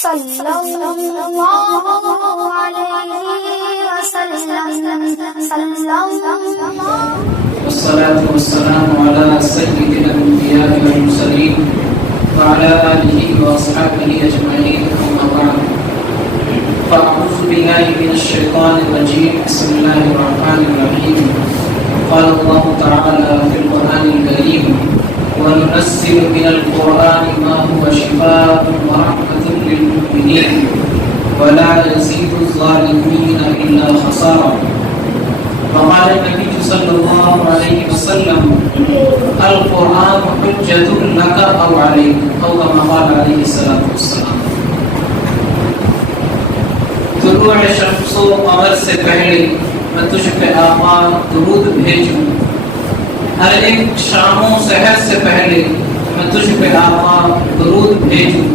صلی اللہ علیہ وسلم والصلاة والسلام على سيدنا الأنبياء والمرسلين وعلى آله وأصحابه أجمعين أما بعد فأعوذ بالله من الشيطان الرجيم بسم الله الرحمن الرحيم قال الله تعالى في القرآن الكريم وننزل من القرآن ما هو شفاء ورحمة للمؤمنين ولا يزيد الظالمين إلا خسارا وقال النبي صلى الله عليه وسلم القرآن حجة لك أو عليك أو كما قال عليه الصلاة والسلام. طلوع شمس و قمر سے پہلے میں تجھ پہ آقا درود بھیجوں، ہر ایک شام و سحر سے پہلے میں تجھ پہ آقا درود بھیجوں،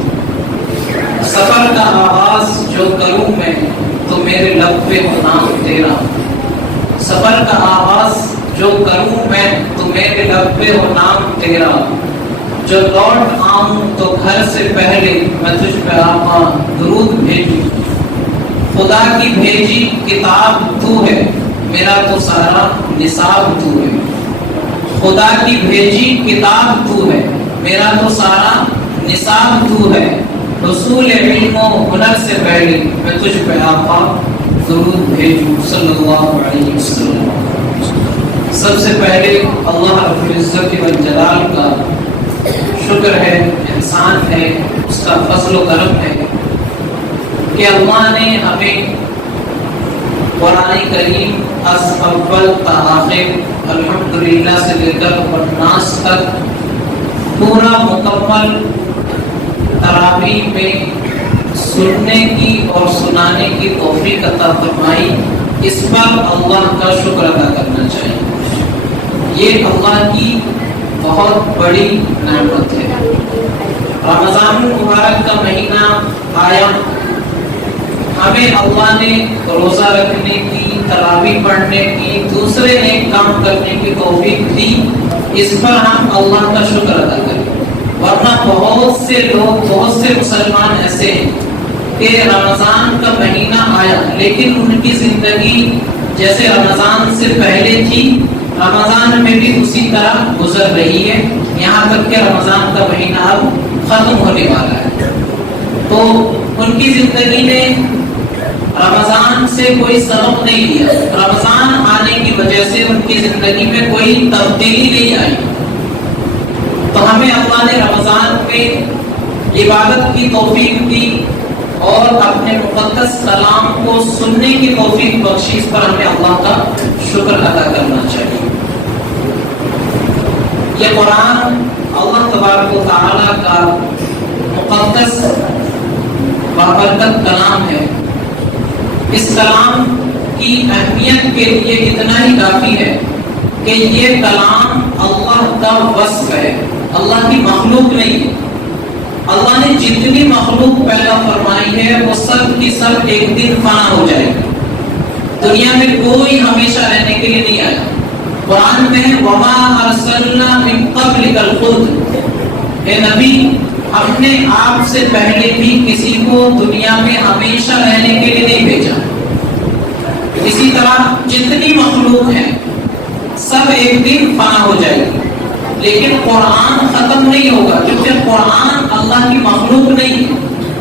سفر کا آغاز جو کروں میں تو میرے لب پہ ہو نام تیرا، سفر کا آغاز جو کروں میں تو میرے لب پہ ہو نام تیرا، جو لوٹ آؤں تو گھر سے پہلے میں تجھ پہ آقا درود بھیجوں، خدا کی بھیجی کتاب تو ہے میرا تو سارا نصاب تو ہے، خدا کی بھیجی کتاب تو ہے میرا تو سارا نصاب تو ہے، حصول علم و ہنر سے پہلے میں تجھ پہ آقا درود بھیجوں صلی اللہ علیہ وسلم. سب سے پہلے اللہ رب العزت والجلال کا شکر ہے، احسان ہے، اس کا فضل و کرم ہے کہ اللہ نے ہمیں قرآن کریم از اول تا آخر الحمدللہ سے لے کر والناس تک پورا مکمل تراویح میں سننے کی اور سنانے کی توفیق عطا فرمائی. اس پر اللہ کا شکر ادا کرنا چاہیے، یہ اللہ کی بہت بڑی نعمت ہے. رمضان المبارک کا مہینہ آیا، ہمیں اللہ نے روزہ رکھنے کی، تراویح پڑھنے کی، دوسرے نیک کام کرنے کی توفیق دی. اس پر ہم اللہ کا شکر ادا کریں، ورنہ بہت سے لوگ، بہت سے مسلمان ایسے ہیں کہ رمضان کا مہینہ آیا لیکن ان کی زندگی جیسے رمضان سے پہلے تھی رمضان میں بھی اسی طرح گزر رہی ہے، یہاں تک کہ رمضان کا مہینہ اب ختم ہونے والا ہے. تو ان کی زندگی نے رمضان سے کوئی سبق نہیں لیا، رمضان آنے کی وجہ سے ان کی زندگی میں کوئی تبدیلی نہیں آئی. تو ہمیں اللہ نے رمضان میں عبادت کی توفیق دی اور اپنے مقدس کلام کو سننے کی توفیق بخشی. اس پر ہمیں اللہ کا شکر ادا کرنا چاہیے. یہ قرآن اللہ تبارک و تعالی کا مقدس بابرکت کلام ہے. اس کلام کی اہمیت کے لیے اتنا ہی کافی ہے کہ یہ کلام اللہ کا وصف ہے، اللہ کی مخلوق نہیں ہے. اللہ نے جتنی مخلوق پیدا فرمائی ہے وہ سب کی سب ایک دن فنا ہو جائے گی. دنیا میں کوئی ہمیشہ رہنے کے لیے نہیں آیا. قرآن میں وما ارسلنا من قبلک الخلد، اے نبی ہم نے آپ سے پہلے بھی کسی کو دنیا میں ہمیشہ رہنے کے لیے نہیں بھیجا. اسی طرح جتنی مخلوق ہیں سب ایک دن فنا ہو جائے گی، لیکن قرآن ختم نہیں ہوگا کیونکہ قرآن اللہ کی مخلوق نہیں ہے،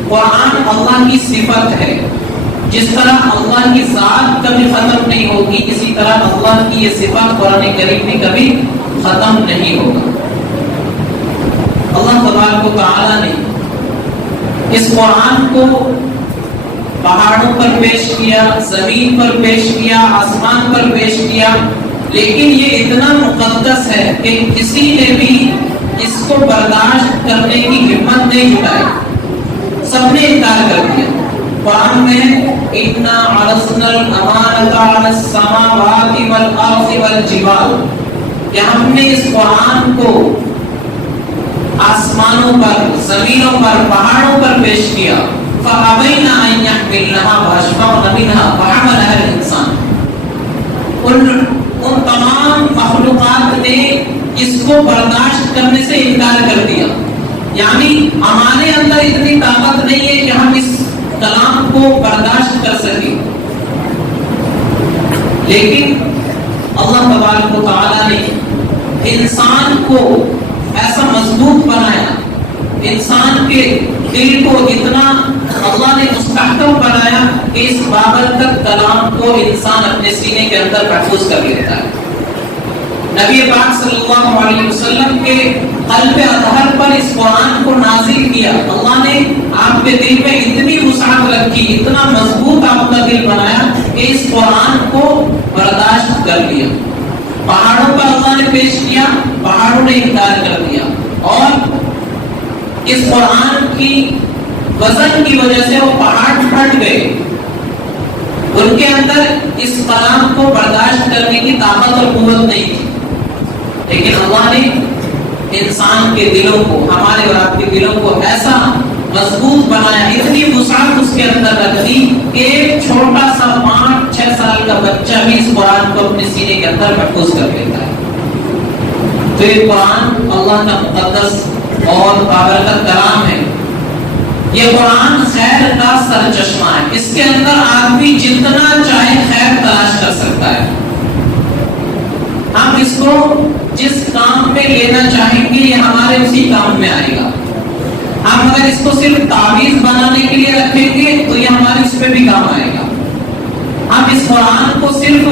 قرآن اللہ کی صفت ہے. جس طرح اللہ کی ذات کبھی ختم نہیں ہوگی اسی طرح اللہ کی یہ صفت قرآن کریم میں کبھی ختم نہیں ہوگا. اللہ تبارک و تعالی نے اس قرآن کو پہاڑوں پر پیش کیا، زمین پر پیش کیا، آسمان پر پیش کیا، لیکن یہ اتنا مقدس ہے کہ کسی نے بھی اس کو برداشت کرنے کی ہمت نہیں جٹائی، سب نے انکار کر دیا. قرآن میں اِنَّا عَرَضْنَا الْأَمَانَةَ عَلَى السَّمَاوَاتِ وَالْأَرْضِ وَالْجِبَالِ، کہ ہم نے اس قرآن کو آسمانوں پر، زمینوں پر، پہاڑوں پر پیش کیا. فَأَبَيْنَ أَن يَحْمِلْنَهَا وَأَشْفَقْنَ مِنْهَا وَحَمَلَهَا الْإِنسَانُ. ان تمام مخلوقات نے اس کو برداشت کرنے سے انکار کر دیا. یعنی ہمارے اندر اتنی طاقت نہیں ہے کہ ہم اس دل کو اتنا اللہ نے مستحکم بنایا کہ اس بابرکت کلام کو انسان اپنے سینے کے اندر محفوظ کر لیتا ہے۔ نبی پاک صلی اللہ علیہ وسلم کے قلب اطہر پر اس قرآن کو نازل کیا، اللہ نے آپ کے دل میں اتنی وسعت رکھی، اتنا مضبوط آپ کا دل بنایا کہ اس قرآن کو برداشت کر لیا۔ پہاڑوں پر اللہ نے پیش کیا، پہاڑوں نے انکار کر دیا، اور اس قرآن کی وزن کی وجہ سے وہ پہاڑ پھٹ گئے، ان کے اندر اس کلام کو برداشت کرنے کی طاقت اور قوت نہیں تھی۔ لیکن اللہ نے انسان کے دلوں کو، ہمارے اور آپ کے دلوں کو ایسا مضبوط بنایا، اتنی وسعت اس کے اندر رکھ دی کہ ایک چھوٹا سا 5-6 سال کا بچہ بھی اس قرآن کو اپنے سینے کے اندر محفوظ کر لیتا ہے۔ تو یہ قرآن اللہ کا مقدس اور بابرکت کلام ہے۔ یہ قرآن خیر کا سرچشمہ ہے، اس کے اندر آدمی جتنا چاہے خیر تلاش کر سکتا ہے۔ ہم اس کو جس کام میں لینا چاہیں گے یہ ہمارے اسی کام میں آئے گا۔ ہم اگر اس کو صرف تعویذ بنانے کے لیے رکھیں گے تو یہ ہمارے اس پہ بھی کام آئے گا۔ ہم اس قرآن کو صرف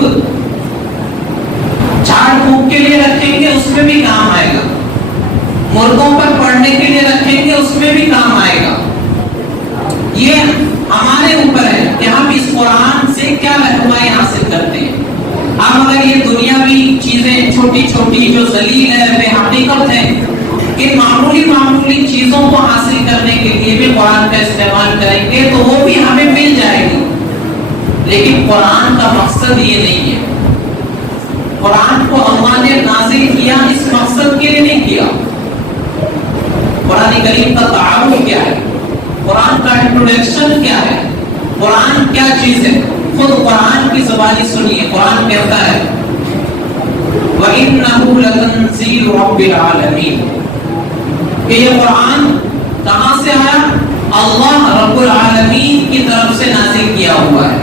جھاڑ پھونک کے لیے رکھیں گے، اس میں بھی کام آئے گا۔ مردوں پر پڑھنے کے لیے رکھیں گے، اس میں بھی کام آئے گا۔ یہ ہمارے اوپر ہے کہ ہم اس قرآن سے کیا رہنمائی حاصل کرتے ہیں۔ ہم اگر یہ دنیاوی چیزیں چھوٹی چھوٹی جو ذلیل ہے، بے حقیقت ہے، کہ معمولی چیزوں کو حاصل کرنے کے لیے بھی قرآن کا استعمال کریں گے تو وہ بھی ہمیں مل جائے گی، لیکن قرآن کا مقصد یہ نہیں ہے۔ قرآن کو اللہ نے نازل کیا اس مقصد کے لیے نہیں کیا۔ قرآن کریم کا تعارف کیا ہے، قرآن کا انٹروڈکشن کیا ہے، قرآن کیا چیز ہے، خود قرآن کی زبانی سنیے۔ قرآن کہتا ہے وَإِنَّهُ لَتَنزِيلُ رَبِّ الْعَالَمِينَ، کہ یہ قرآن کہاں سے آیا؟ اللہ رب العالمین کی طرف سے نازل کیا ہوا ہے۔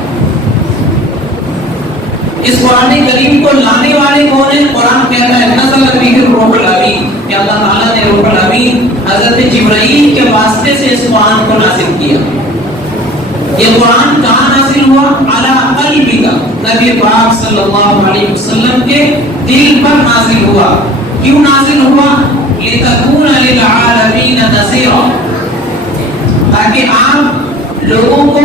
اس قرآن کریم کو لانے والے کون ہیں؟ قرآن کہتا ہے نزل بہ الروح الامین، کہ اللہ تعالیٰ نے روح الامین حضرت جبرائیل کے واسطے سے اس قرآن کو نازل کیا۔ یہ قرآن کہاں نازل ہوا؟ علی قلبک، نبی پاک صلی اللہ علیہ وسلم کے دل پر نازل ہوا۔ کیوں نازل ہوا؟ لتکون للعالمین نذیرا، تاکہ آپ لوگوں کو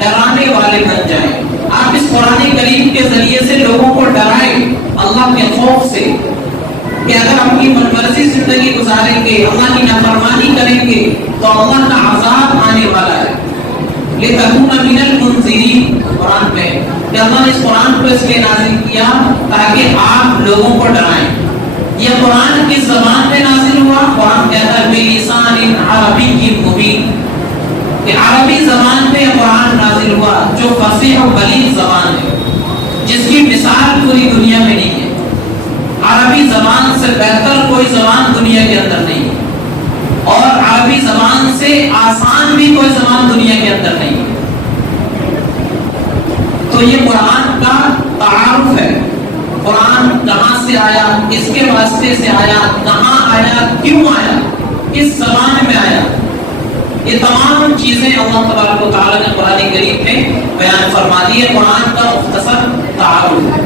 ڈرانے والے بن جائیں۔ آپ اس قرآن کریم کے ذریعے سے لوگوں کو ڈرائیں اللہ کے خوف سے، کہ اگر اپنی منمرضی زندگی گزاریں گے، اللہ کی نافرمانی کریں گے تو اللہ کا عذاب آنے والا ہے۔ لِتَكُونَ مِنَ الْمُنذِرِينَ، قرآن میں کہ اللہ نے اس قرآن کو اس لیے نازل کیا تاکہ آپ لوگوں کو ڈرائیں۔ یہ قرآن کی زبان میں نازل ہوا۔ قرآن کہتا ہے بِلِسَانٍ عَرَبِيٍّ مُبِينٍ، کہ عربی زبان میں قرآن نازل ہوا جو فصیح و بلیغ زبان ہے، جس کی مثال پوری دنیا میں نہیں ہے۔ عربی زبان سے بہتر کوئی زبان دنیا کے اندر نہیں ہے، اور عربی زبان سے آسان بھی کوئی زبان دنیا کے اندر نہیں ہے۔ تو یہ قرآن کا تعارف ہے، قرآن کہاں سے آیا، کس کے واسطے سے آیا، کہاں آیا، کیوں آیا، کس زبان میں آیا، یہ تمام چیزیں اللہ تبارک و تعالیٰ نے قرآن کریم میں بیان فرما دی ہے۔ قرآن کا مختصر تعارف ہے۔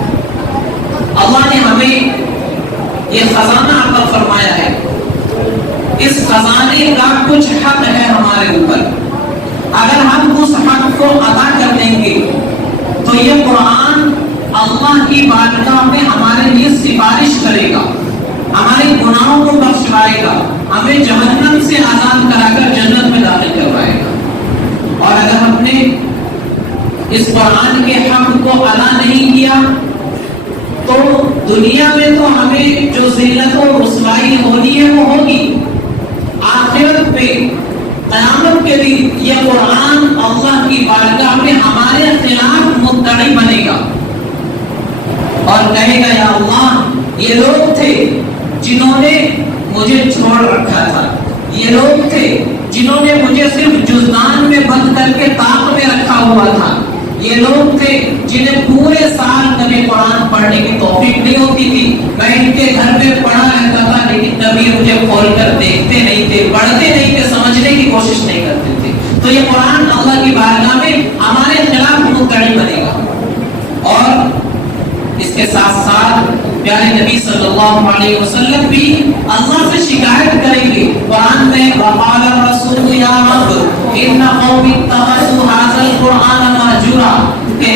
اللہ نے ہمیں یہ خزانہ عطا فرمایا ہے، اس خزانے کا کچھ حق ہے ہمارے اوپر۔ اگر ہم اس حق کو ادا کر دیں گے تو یہ قرآن اللہ کی بارگاہ میں ہمارے لیے سفارش کرے گا، ہمارے گناہوں کو بخشوائے گا، ہمیں جہنم سے آزاد کرا کر جنت میں داخل کروائے گا۔ اور اگر ہم نے اس قرآن کے حق کو ادا نہیں کیا تو دنیا میں تو ہمیں جو ذلت و رسوائی ہونی ہے وہ ہوگی، آخرت پہ قیامت کے دن یہ قرآن اللہ کی بارگاہ میں ہمارے خلاف مدعی بنے گا اور کہے گا یا اللہ یہ لوگ تھے جنہوں نے مجھے چھوڑ رکھا تھا، یہ لوگ تھے جنہوں نے مجھے صرف جزدان میں بند کر کے طاق میں رکھا ہوا تھا، یہ لوگ تھے جنہیں پورے سال کبھی قرآن پڑھنے کی توفیق نہیں ہوتی تھی، میں ان کے گھر میں پڑھا رہتا تھا لیکن کبھی مجھے کھول کر دیکھتے نہیں تھے، پڑھتے نہیں تھے، سمجھنے کی کوشش کوشش نہیں کرتے تھے. تو یہ قرآن اللہ کی بارگاہ میں ہمارے خلاف مدعی بنے گا. اور اس کے ساتھ ساتھ پیارے نبی صلی اللہ علیہ وسلم بھی اللہ سے شکایت کریں گے. قرآن میں وقال الرسول یا رب ان قوم اتخذوا هذا القرآن مهجورا کہ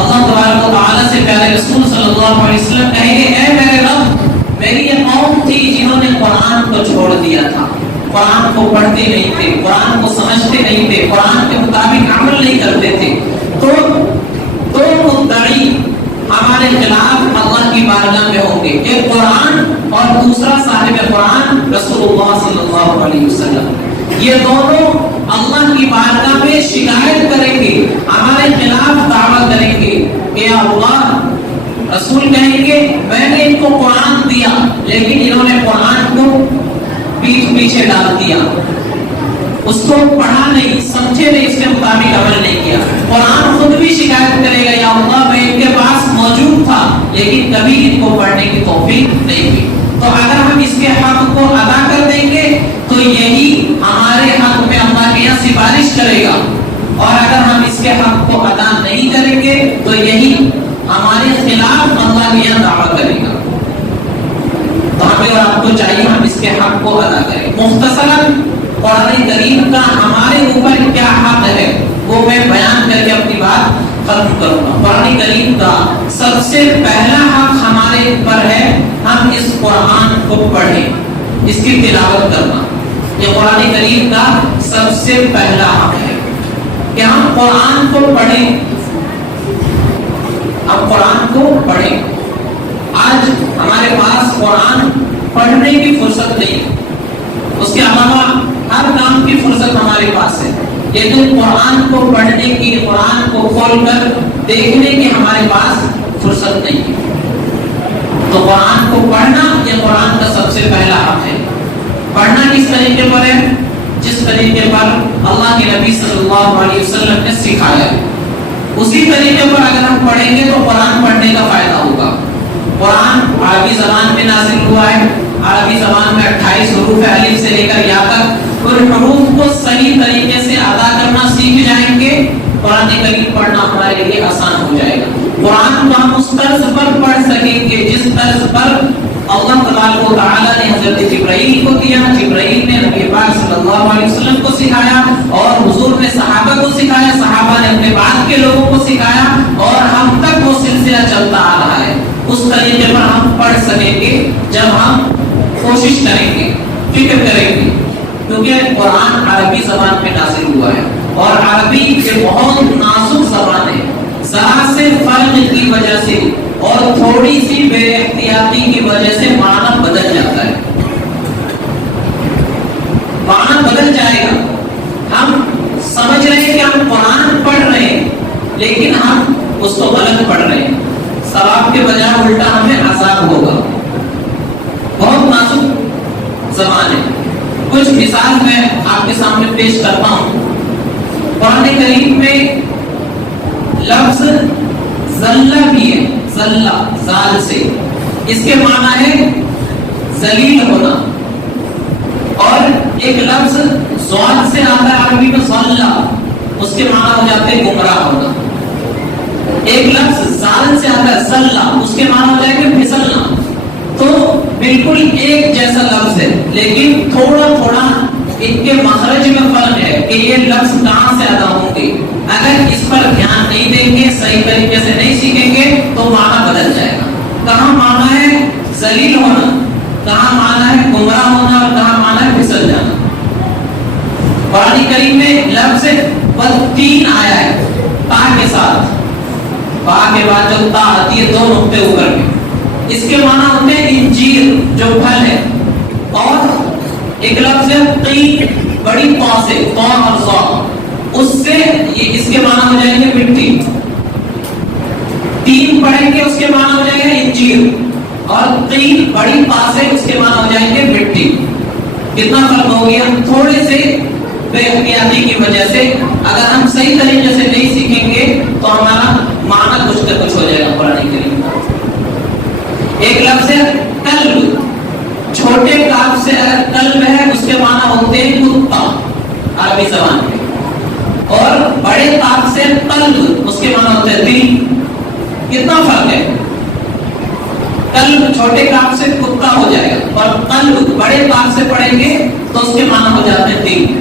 اللہ تبارک و تعالی سے پیارے رسول صلی اللہ علیہ وسلم کہیں گے اے میرے رب میری یہ قوم تھی جنہوں نے قرآن کو چھوڑ دیا تھا, قرآن کو پڑھتے نہیں تھے, قرآن کو سمجھتے نہیں تھے, قرآن کے مطابق عمل نہیں کرتے تھے. تو مدعی ہمارے خلاف اللہ کی بارگاہ میں ہوں گے, ایک قرآن اور دوسرا صاحب قرآن رسول اللہ صلی اللہ علیہ وسلم. یہ دونوں اللہ کی بارگاہ میں شکایت کریں گے, ہمارے خلاف دعویٰ کریں گے کہ اللہ, رسول کہیں گے میں نے ان کو قرآن دیا لیکن انہوں نے قرآن کو پیچھے ڈال دیا, اس کو پڑھا نہیں, سمجھے نہیں, اس کے مطابق عمل نہیں کیا. قرآن خود بھی شکایت کرے گا یا اللہ میں ان کے پاس موجود تھا لیکن کبھی ان کو پڑھنے کی توفیق نہیں ہوئی. تو اگر ہم اس کے حق کو ادا کر دیں گے تو یہی ہمارے حق میں اللہ کے یہاں سفارش کرے گا, اور اگر ہم اس کے حق کو ادا نہیں کریں گے تو یہی ہمارے خلاف اللہ کے یہاں دعویٰ کرے گا. تو ہمیں اور آپ کو چاہیے ہم اس کے حق کو ادا کریں. مختصراً قرآن کریم کا ہمارے اوپر کیا حق ہے وہ میں بیان کر کے اپنی بات ختم کروں گا. قرآن کریم کا سب سے پہلا حق ہمارے اوپر ہے ہم اس قرآن کو پڑھیں, اس کی تلاوت کرنا. یہ قرآن کریم کا سب سے پہلا حق ہے کہ ہم قرآن کو پڑھیں, ہم قرآن کو پڑھیں. آج ہمارے پاس قرآن پڑھنے کی فرصت نہیں, اس کے علاوہ ہر کام کی فرصت ہمارے پاس ہے, لیکن قرآن کو پڑھنے کی, قرآن کو کھول کر دیکھنے کی ہمارے پاس فرصت نہیں. تو قرآن کو پڑھنا یہ قرآن کا سب سے پہلا حق ہے. پڑھنا کس طریقے پر ہے؟ جس طریقے پر اللہ کے نبی صلی اللہ علیہ وسلم نے سکھایا, اسی طریقے پر اگر ہم پڑھیں گے تو قرآن پڑھنے کا فائدہ ہوگا. قرآن عربی زبان میں نازل ہوا ہے, عربی زبان میں 28 حروف ہے, الف سے لے کر یا تک. ان حروف کو صحیح طریقے سے ادا کرنا سیکھ جائیں گے, قرآن کریم پڑھنا ہمارے لیے آسان ہو جائے گا. قرآن کو ہم اس طرز پر پڑھ سکیں گے جس طرز پر اللہ تبارک و تعالیٰ نے حضرت جبرائیل کو دیا. جبرائیل نے نبی پاک صلی اللہ علیہ وسلم کو سکھایا, اور حضور نے صحابہ کو سکھایا, صحابہ نے اپنے بعد کے لوگوں کو سکھایا, اور ہم تک وہ سلسلہ چلتا آ رہا ہے. اس طریقے پر ہم پڑھ سکیں گے جب ہم کوشش کریں گے, فکر کریں گے, کیونکہ قرآن عربی زبان میں نازل ہوا ہے, اور عربی ایک بہت نازک زبان ہے. ذرا سے فرق کی وجہ سے اور تھوڑی سی بے احتیاطی کی وجہ سے معنی بدل جاتا ہے, معنی بدل جائے گا. ہم سمجھ رہے ہیں کہ ہم قرآن پڑھ رہے ہیں لیکن ہم اس کو غلط پڑھ رہے ہیں, ثواب کے بجائے الٹا ہمیں عذاب ہوگا. بہت نازک زبان ہے. کچھ مثال میں آپ کے سامنے پیش کرتا ہوں. قرآن کریم میں لفظ ذلہ بھی ہے, ذلہ زال سے, اس کے معنی ہے ذلیل ہونا, اور ایک لفظ زوال سے آتا ہے عربی میں ذلہ, اس کے معنی ہو جاتے ہیں گمراہ ہونا. ایک لفظ زال سے آتا ہے ذلہ, اس کے معنی ہو جائے گا پھسلنا. تو بالکل ایک جیسا لفظ ہے لیکن تھوڑا تھوڑا ان کے مخرج میں فرق ہے کہ یہ لفظ کہاں سے ادا ہوں گے. اگر اس پر دھیان نہیں دیں گے, صحیح طریقے سے نہیں سیکھیں گے تو معنی بدل جائے گا. کہاں معنی ہے ذلیل ہونا, کہاں معنی ہے گمراہ ہونا, اور کہاں معنی ہے پھسل جانا. قرآن کریم میں لفظ بدتین آیا ہے تا کے ساتھ, با کے بعد جو تا آتی ہے دو نقطے اوپر میں, اس کے معنی ہوتے ہیں انجیر جو پھل ہے. اور ایک لفظ ہے قین, بڑی قا سے, قا اور ضا, اس سے یہ اس کے معنی ہو جائیں گے مٹی. تین پڑھیں گے اس کے معنی ہو جائیں گے انجیر, اور قین بڑی قا سے اس کے معنی ہو جائیں گے مٹی. کتنا فرق ہو گیا تھوڑے سے بے احتیاطی کی وجہ سے. اگر ہم صحیح طریقے سے نہیں سیکھیں گے تو ہمارا معنی کچھ نہ کچھ ہو جائے گا قرآن کریم کا. ایک لفظ ہے کلب, چھوٹے کاف سے اگر قلب ہے اس کے معنی ہوتے ہیں کتا, عربی زبان میں. اور بڑے تاء سے قلب، اس کے معنی ہوتے ہیں دل. کتنا فرق ہے. قلب چھوٹے کاف سے کتا ہو جائے گا، اور قلب بڑے تاء سے پڑھیں گے تو اس کے معنی ہو جاتے ہیں دل.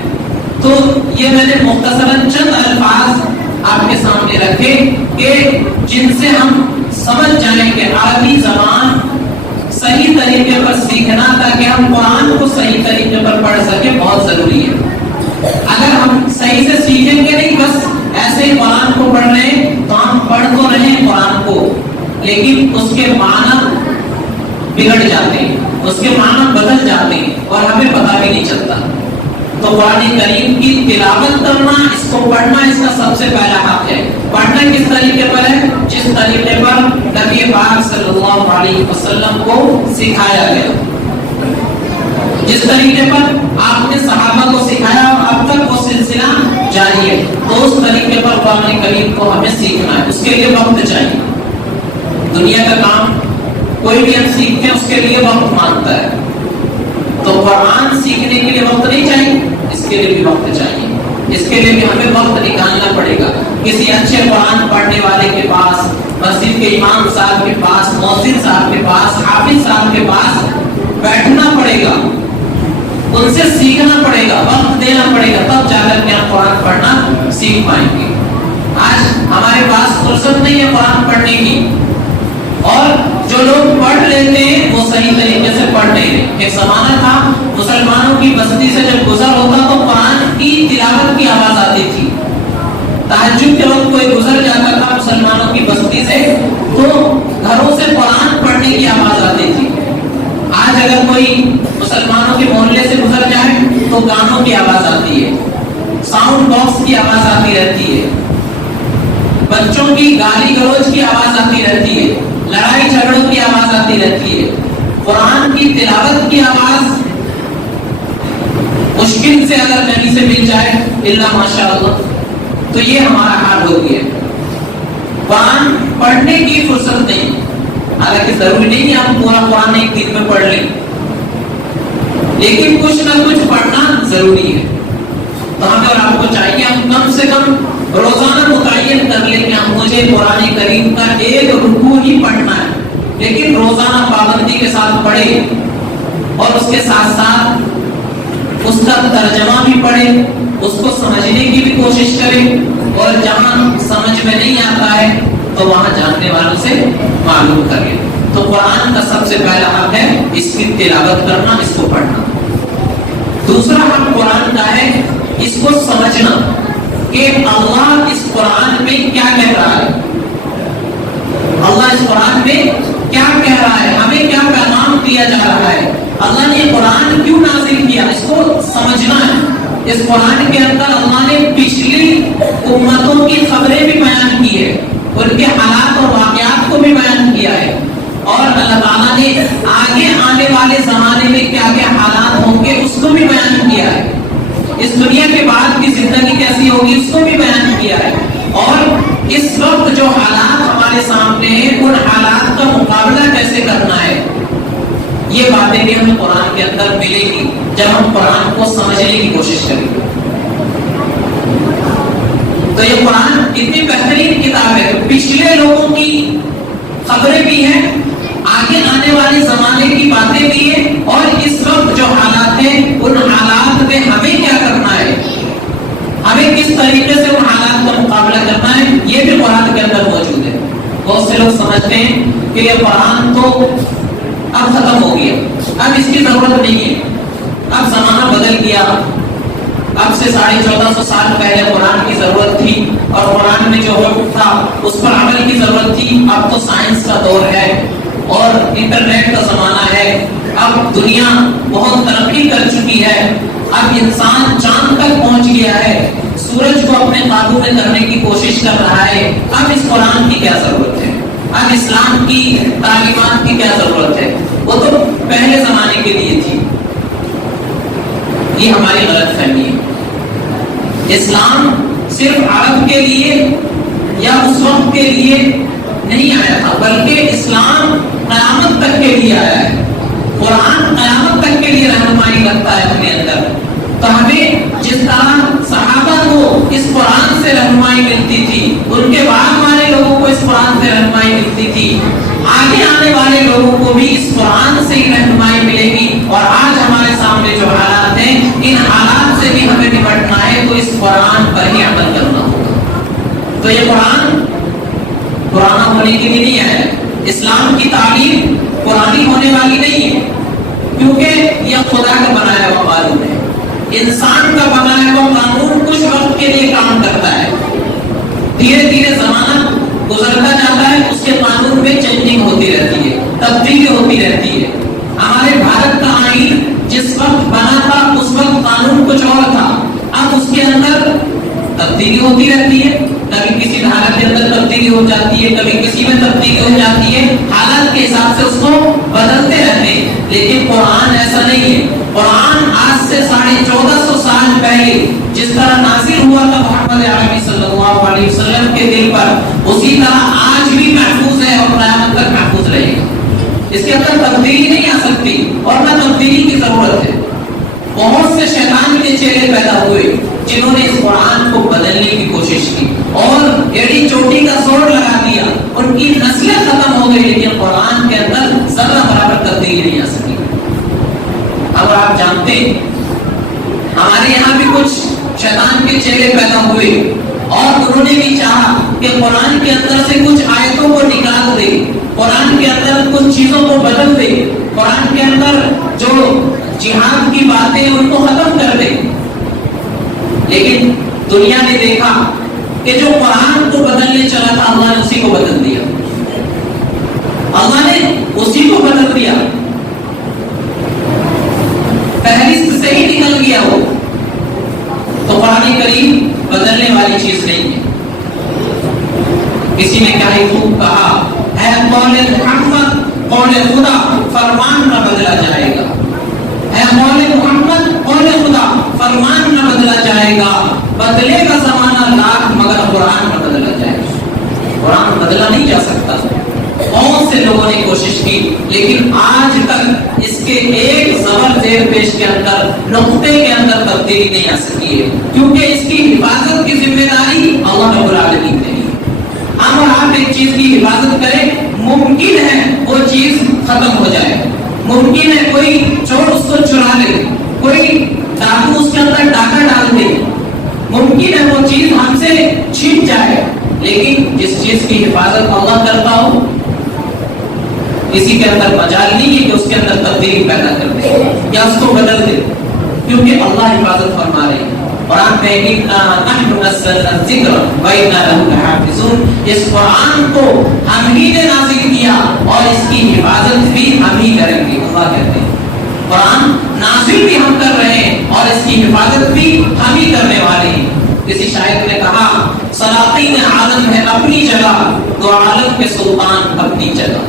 تو یہ میں نے مختصراً چند الفاظ آپ کے سامنے رکھے کہ جن سے ہم سمجھ جائیں کہ عربی زبان صحیح طریقے پر سیکھنا تاکہ ہم قرآن کو صحیح طریقے پر پڑھ سکیں بہت ضروری ہے. اگر ہم صحیح سے سیکھیں گے نہیں، بس ایسے ہی قرآن کو پڑھ رہے ہیں تو ہم پڑھ تو رہے ہیں قرآن کو، لیکن اس کے معنی بگڑ جاتے ہیں، اس کے معنی بدل جاتے ہیں اور ہمیں پتہ بھی نہیں چلتا. تو قرآن کریم کی تلاوت کرنا، اس کو پڑھنا، اس کا سب سے پہلا حق ہے. پڑھنا کس طریقے پر ہے؟ جس طریقے پر نبی پاک صلی اللہ علیہ وسلم کو سکھایا گیا، جس طریقے پر آپ نے صحابہ کو سکھایا اور اب تک وہ سلسلہ جاری ہے، تو اس طریقے پر قرآن کریم کو ہمیں سیکھنا ہے. اس کے لیے وقت چاہیے. دنیا کا کام کوئی بھی ہم سیکھتے ہیں اس کے لیے وقت مانگتا ہے. تو قرآن سیکھنے کے لیے وقت نہیں چاہیے، اس کے لیے بھی وقت چاہیے. اس کے لیے بھی ہمیں وقت نکالنا پڑے گا. کسی اچھے قرآن پڑھنے والے کے پاس، مسجد کے امام صاحب کے پاس، مؤذن صاحب کے پاس، حافظ صاحب کے پاس بیٹھنا پڑے گا، ان سے سیکھنا پڑے گا، وقت دینا پڑے گا، تب جا کر کے ہم قرآن پڑھنا سیکھ پائیں گے. آج ہمارے پاس فرصت نہیں ہے قرآن پڑھنے کی، اور جو لوگ پڑھ لیتے ہیں وہ صحیح طریقے سے پڑھ نہیں رہے. ایک زمانہ تھا مسلمانوں کی بستی سے جب گزر ہوتا تو قرآن کی تلاوت کی آواز آتی تھی. تہجد کے وقت کوئی گزر جاتا تھا مسلمانوں کی بستی سے تو گھروں سے قرآن پڑھنے کی آواز آتی تھی. آج اگر کوئی مسلمانوں کے محلے سے گزر جائے تو گانوں کی آواز آتی ہے، ساؤنڈ باکس کی آواز آتی رہتی ہے، بچوں کی گالی گلوچ کی آواز آتی رہتی ہے، لڑائی جھگڑوں کی آواز آتی رہتی ہے. قرآن کی تلاوت کی آواز مشکل سے اگر کہیں سے مل جائے الا ماشاء اللہ تو یہ ہمارا حال ہو گیا. قرآن پڑھنے کی فرصت نہیں. حالانکہ ضروری نہیں کہ ہم پورا قرآن ایک دن میں پڑھ لیں، لیکن کچھ نہ کچھ پڑھنا ضروری ہے. تو ہمیں اور آپ کو چاہیے ہم کم سے کم روزانہ متعین کر لیں کہ ہم مجھے قرآن کریم کا ایک رکوع ہی پڑھنا ہے، لیکن روزانہ پابندی کے ساتھ پڑھے اور اس کے ساتھ ساتھ اس کا ترجمہ بھی پڑھے، اس کو سمجھنے کی بھی کوشش کرے، اور جہاں سمجھ میں نہیں آتا ہے تو وہاں جاننے والوں سے معلوم کرے. تو قرآن کا سب سے پہلا حق ہے اس کی تلاوت کرنا، اس کو پڑھنا. دوسرا حق قرآن کا ہے اس کو سمجھنا کہ اللہ اس قرآن میں کیا کہہ رہا ہے. اللہ اس قرآن میں کیا کہہ رہا ہے، ہمیں کیا پیغام دیا جا رہا ہے، اللہ نے قرآن کیوں نازل کیا، اس کو سمجھنا ہے. اس قرآن کے اندر اللہ نے پچھلی امتوں کی خبریں بھی بیان کی ہے، ان کے حالات اور واقعات کو بھی بیان کیا ہے، اور اللہ تعالیٰ نے آگے آنے والے زمانے میں کیا کیا حالات ہوں گے اس کو بھی بیان کیا ہے. اس دنیا کے بعد کی زندگی کیسی ہوگی اس کو بھی بیان کیا ہے، اور اس وقت جو حالات ہمارے سامنے ہیں ان حالات کا مقابلہ کیسے کرنا ہے، یہ باتیں بھی ہمیں قرآن کے اندر ملے گی جب ہم قرآن کو سمجھنے کی کوشش کریں گے. تو یہ قرآن اتنی بہترین کتاب ہے، پچھلے لوگوں کی خبریں بھی ہیں، آگے آنے والے زمانے کی باتیں بھی ہیں، اور اس وقت جو حالات ہیں ان حالات میں ہمیں کیا کرنا ہے، ہمیں کس طریقے سے ان حالات کا مقابلہ کرنا ہے، یہ بھی قرآن کے اندر موجود ہے. بہت سے لوگ سمجھتے ہیں کہ یہ قرآن تو اب ختم ہو گیا، اب اس کی ضرورت نہیں ہے، اب زمانہ بدل گیا، اب سے 1450 سال پہلے قرآن کی ضرورت تھی اور قرآن میں جو حکم تھا اس پر عمل کی ضرورت تھی. اب تو سائنس کا دور ہے اور انٹرنیٹ کا زمانہ ہے، اب دنیا بہت ترقی کر چکی ہے، اب انسان چاند تک پہنچ گیا ہے، سورج کو اپنے قابو میں کرنے کی کوشش کر رہا ہے، اب اس قرآن کی کیا ضرورت ہے، اب اسلام کی تعلیمات کی کیا ضرورت ہے، وہ تو پہلے زمانے کے لیے تھی. یہ ہماری غلط فہمی ہے. اسلام صرف عرب کے لیے یا اس وقت کے لیے نہیں آیا تھا، بلکہ اسلام قیامت تک کے لیے آیا ہے. قرآن قیامت تک کے لیے رہنمائی رکھتا ہے اپنے اندر. تو ہمیں جس طرح تو یہ قرآن پرانا ہونے کے لیے نہیں آیا. اسلام کی تعلیم پرانی ہونے والی نہیں ہے، کیونکہ یہ خدا کا بنایا ہوا قانون ہے. انسان کا بنایا ہوا قانون کچھ وقت کے لیے کام کرتا ہے، دھیرے دھیرے زمانہ گزرتا جاتا ہے، اس کے قانون میں چینجنگ ہوتی رہتی ہے، تبدیلی ہوتی رہتی ہے. ہمارے بھارت کا آئین جس وقت بنا تھا اس وقت قانون کچھ اور تھا، اب اس کے اندر تبدیلی ہوتی رہتی ہے. کبھی کسی دھارا کے اندر تبدیلی ہو جاتی ہے، کبھی کسی میں تبدیلی ہو جاتی ہے، حالات کے حساب سے اس کو بدلتے رہتے ہیں. لیکن قرآن ایسا نہیں ہے. قرآن آج سے 1450 سال پہلے جس طرح نازل ہوا تھا محمد عربی صلی اللہ علیہ وسلم کے دل پر، اسی طرح آج بھی محفوظ ہے اور قیامت تک محفوظ رہے گا. اس کے اندر تبدیلی نہیں آ سکتی اور نہ تبدیلی کی ضرورت ہے. بہت سے شیطان کے چہرے پیدا ہوئے جنہوں نے اس قرآن کو بدلنے کی کوشش کی اور ایڑی چوٹی کا زور لگا دیا. ان کی نسلیں ختم ہو گئی، لیکن قرآن کے اندر ذرہ برابر تبدیلی نہیں آ سکی. اب آپ جانتے ہیں ہمارے یہاں بھی کچھ شیطان کے چہرے پیدا ہوئے اور انہوں نے بھی چاہا کہ قرآن کے اندر سے کچھ آیتوں کو نکال دے، قرآن کے اندر کچھ چیزوں کو بدل دے، قرآن کے اندر جو جہاد کی باتیں ان کو ختم کر دے. لیکن دنیا نے دیکھا کہ جو قرآن کو بدلنے چلا تھا اللہ نے اسی کو بدل دیا. اللہ نے اسی کو بدل دیا، فہرست سے ہی نکل گیا وہ. تو قرآن کریم بدلنے والی چیز نہیں ہے. کسی نے کیا ہی خوب کہا، اے قول محمد قول خدا فرمان نہ بدلا جائے گا. اے قول محمد قول خدا فرمان نہ بدلا جائے گا. بدلے گا زمانہ لاکھ مگر قرآن نہ بدلا جائے گا. قرآن بدلا نہیں جا سکتا. بہت سے لوگوں نے کوشش کی لیکن آج تک اس کے ایک زبر زیر پیش کے اندر نقطے کے اندر تبدیلی نہیں آ سکی ہے، کیونکہ اس کی حفاظت کی ذمہ داری اللہ رب العالمین نے. اگر آپ ایک چیز کی حفاظت کریں، ممکن ہے وہ چیز ختم ہو جائے، ممکن ہے کوئی چور اس کو چرا لے، کوئی ڈاکو اس کے اندر ڈاکہ ڈال دے، ممکن ہے وہ چیز ہم سے چھن جائے. لیکن جس چیز کی حفاظت اللہ کرتا ہو کسی کے اندر مجال نہیں ہے کہ اس کے اندر تبدیلی پیدا کر دے یا اس کو بدل دے، کیونکہ اللہ حفاظت فرما رہے ہیں. قرآن میں نحن نزلنا الذکر وإنا له لحافظون. اس قرآن کو ہم ہی نے نازل کیا اور اس کی حفاظت بھی ہم ہی کریں گے. اللہ کہتے ہیں قرآن نازل بھی ہم کر رہے ہیں اور اس کی حفاظت بھی ہم ہی کرنے والے ہیں. کسی شاعر نے کہا، سلاطین عالم ہے اپنی جگہ تو عالم کے سلطان اپنی جگہ.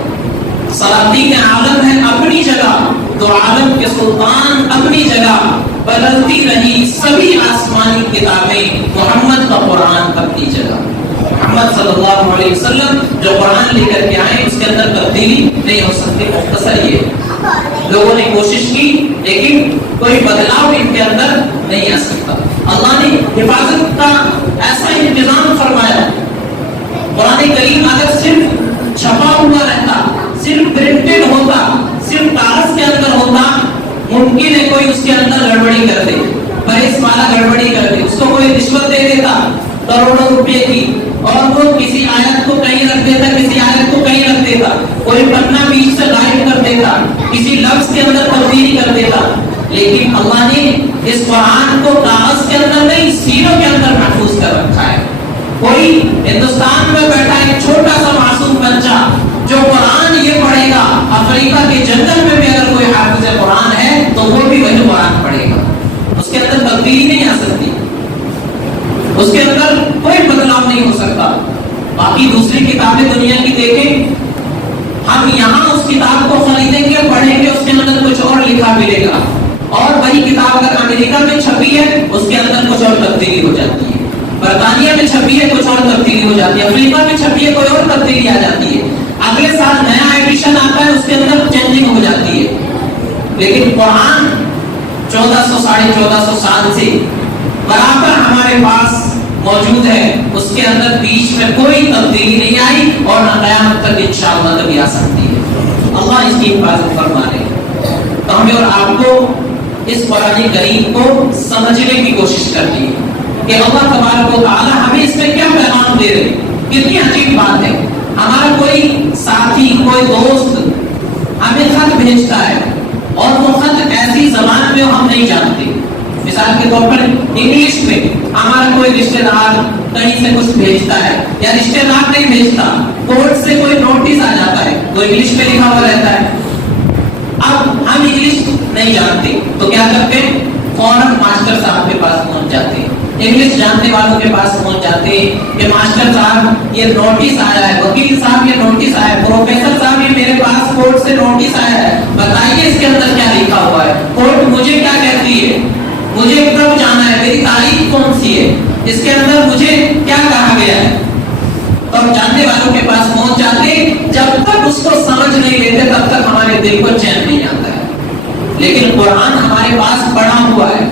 سلاطین عالم ہے اپنی جگہ تو عالم کے سلطان اپنی جگہ. بدلتی رہی سبھی آسمانی کتابیں، محمد کا قرآن اپنی جگہ. محمد صلی اللہ علیہ وسلم جو قرآن لے کر کے آئے اس کے اندر تبدیلی نہیں ہو سکتی. مختصر یہ لوگوں نے کوشش کی لیکن کوئی بدلاؤ ان کے اندر نہیں آ سکتا. اللہ نے حفاظت کا ایسا انتظام فرمایا. قرآن کریم اگر صرف چھپا ہوا رہتا، صرف پرنٹڈ ہوتا، صرف کاغذ کے اندر ہوتا، ممکن ہے کوئی اس کے اندر گڑبڑی کر دے، پریس والا گڑبڑی کر دے، اس کو کوئی رشوت دے دیتا کروڑوں روپے کی اور وہ کسی آیت کو کہیں رکھ دیتا، کسی آیت کو کہیں رکھ دیتا، کوئی پنا بیچ سے غائب کر دیتا، کسی لفظ کے اندر تبدیلی کر دیتا. لیکن اللہ نے اس قرآن کو کاغذ کے اندر نہیں سینوں کے اندر محفوظ کر رکھا ہے. کوئی ہندوستان میں بیٹھا ایک چھوٹا سا معصوم بچہ جو قرآن یہ پڑھے گا، افریقہ کے جنگل میں بھی اگر کوئی حافظ قرآن ہے تو وہ بھی وہی قرآن پڑھے گا. اس کے اندر تبدیلی نہیں آ سکتی، اس کے اندر کوئی بدلاؤ نہیں ہو سکتا. باقی دوسری کتابیں دنیا کی دیکھیں، ہم یہاں اس کتاب کو خریدیں گے، پڑھیں گے، اس کے اندر کچھ اور لکھا ملے گا، اور وہی کتاب اگر امریکہ میں چھپی ہے اس کے اندر کچھ اور تبدیلی ہو جاتی ہے، برطانیہ میں چھپی ہے کچھ اور تبدیلی ہو جاتی ہے، افریقہ میں چھپی ہے کوئی اور تبدیلی آ جاتی ہے، اگلے سال نیا ایڈیشن آتا ہے اس کے اندر چینجنگ ہو جاتی ہے. لیکن قرآن 1400 سال سے برابر ہمارے پاس موجود ہے، اس کے اندر بیچ میں کوئی تبدیلی نہیں آئی اور نہ قیامت تک انشاءاللہ کبھی آ سکتی ہے. اللہ اس کی حفاظت فرما رہے ہیں. تو ہمیں اور آپ کو اس قرآن کریم کو سمجھنے کی کوشش کرنی ہے کہ اللہ تبارک و تعالی ہمیں اس میں کیا پیغام دے دے رہے ہیں. کتنی عجیب بات ہے. ہمارا کوئی ساتھی کوئی دوست ہمیں خط بھیجتا ہے اور وہ خط ایسی زبان میں ہم نہیں جانتے. مثال کے طور پر انگلش میں ہمارا کوئی رشتہ دار کہیں سے کچھ بھیجتا ہے, یا رشتہ دار نہیں بھیجتا, کورٹ سے کوئی نوٹس آ جاتا ہے تو انگلش میں لکھا ہوا رہتا ہے. اب ہم انگلش نہیں جانتے تو کیا کرتے ہیں, فوراً ماسٹر صاحب کے پاس پہنچ جاتے ہیں, انگلش جاننے والوں کے پاس پہنچ جاتے ہیں کہ ماسٹر صاحب یہ نوٹس آیا ہے, وکیل صاحب یہ نوٹس آیا ہے, پروفیسر صاحب یہ میرے پاس کورٹ سے نوٹس آیا ہے, بتائیے اس کے اندر کیا لکھا ہوا ہے, کورٹ مجھے کیا کہتی ہے, مجھے کب جانا ہے, میری تاریخ کون سی ہے, اس کے اندر مجھے کیا کہا گیا ہے. تو ہم جاننے والوں کے پاس پہنچ جاتے, جب تک اس کو سمجھ نہیں لیتے تب تک ہمارے دل کو چین نہیں آتا ہے. لیکن قرآن ہمارے پاس پڑھا ہوا ہے,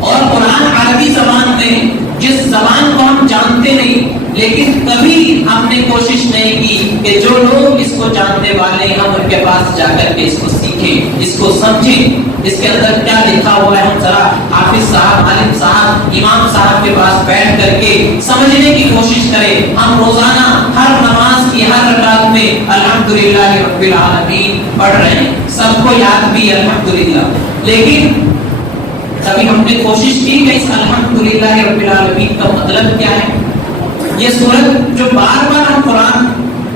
اور قرآن عربی زبان میں, جس زبان کو ہم جانتے نہیں لیکن کبھی ہم نے کوشش نہیں کی کہ جو لوگ اس کو جاننے والے ہیں ہم ان کے پاس جا کر کے اس کو سیکھیں, اس کو سمجھیں, اس کے اندر کیا لکھا ہوا ہے. ہم ذرا حافظ صاحب, عالم صاحب, امام صاحب کے پاس بیٹھ کر کے سمجھنے کی کوشش کریں. ہم روزانہ ہر نماز کی ہر رکعت میں الحمدللہ رب العالمین پڑھ رہے ہیں, سب کو یاد بھی الحمدللہ, لیکن کبھی ہم نے کوشش کی کہ اس الحمدللہ رب العالمین کا مطلب کیا ہے. یہ سورت جو بار بار ہم قرآن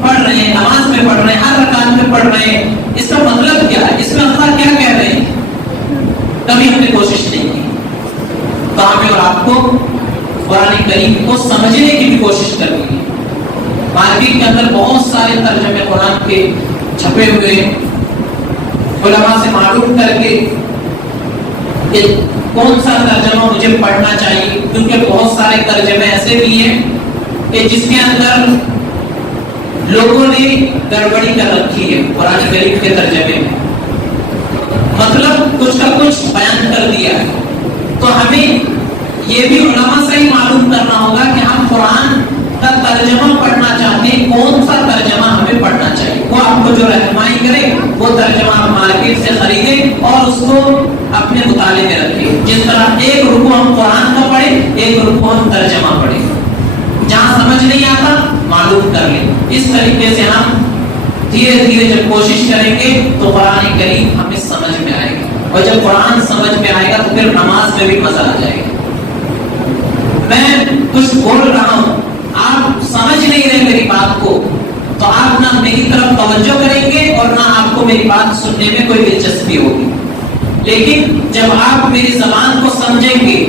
پڑھ رہے ہیں, نماز میں پڑھ رہے ہیں, ہر رکعت میں پڑھ رہے ہیں, اس کا مطلب کیا ہے, اس میں اللہ کیا کہہ رہے ہیں, کبھی ہم نے کوشش نہیں کی. تو ہمیں اور آپ کو قرآن کریم کو سمجھنے کی بھی کوشش کرنی ہے. مارکیٹ کے اندر بہت سارے ترجمے قرآن کے چھپے ہوئے, علماء سے معلوم کر کے کہ کون سا ترجمہ مجھے پڑھنا چاہیے, کیونکہ بہت سارے ترجمے ایسے بھی ہیں کہ جس کے اندر لوگوں نے گڑبڑی کر رکھی ہے قرآن کریم کے ترجمے میں, مطلب کچھ کا کچھ بیان کر دیا ہے. تو ہمیں یہ بھی علماء سے ہی معلوم کرنا ہوگا کہ ہم قرآن کا ترجمہ پڑھنا چاہتے ہیں, کون سا ترجمہ ہمیں پڑھنا چاہیے. وہ آپ کو جو رہنمائی کرے وہ ترجمہ آپ مارکیٹ سے خریدیں اور اس کو اپنے مطالعے میں رکھیں. جس طرح ایک رکوع ہم قرآن کا پڑھیں, ایک رکوع ہم ترجمہ پڑھیں, جہاں سمجھ نہیں آتا معلوم کر لیں. اس طریقے سے ہم دھیرے دھیرے جب کوشش کریں گے تو قرآن کریم ہمیں سمجھ میں آئے گا, اور جب قرآن سمجھ میں آئے گا تو پھر نماز میں بھی مزہ آ جائے گا. میں کچھ بول رہا ہوں, آپ سمجھ نہیں رہے میری بات کو, تو آپ نہ میری طرف توجہ کریں گے اور نہ آپ کو میری بات سننے میں کوئی دلچسپی ہوگی. لیکن جب آپ میری زبان کو سمجھیں گے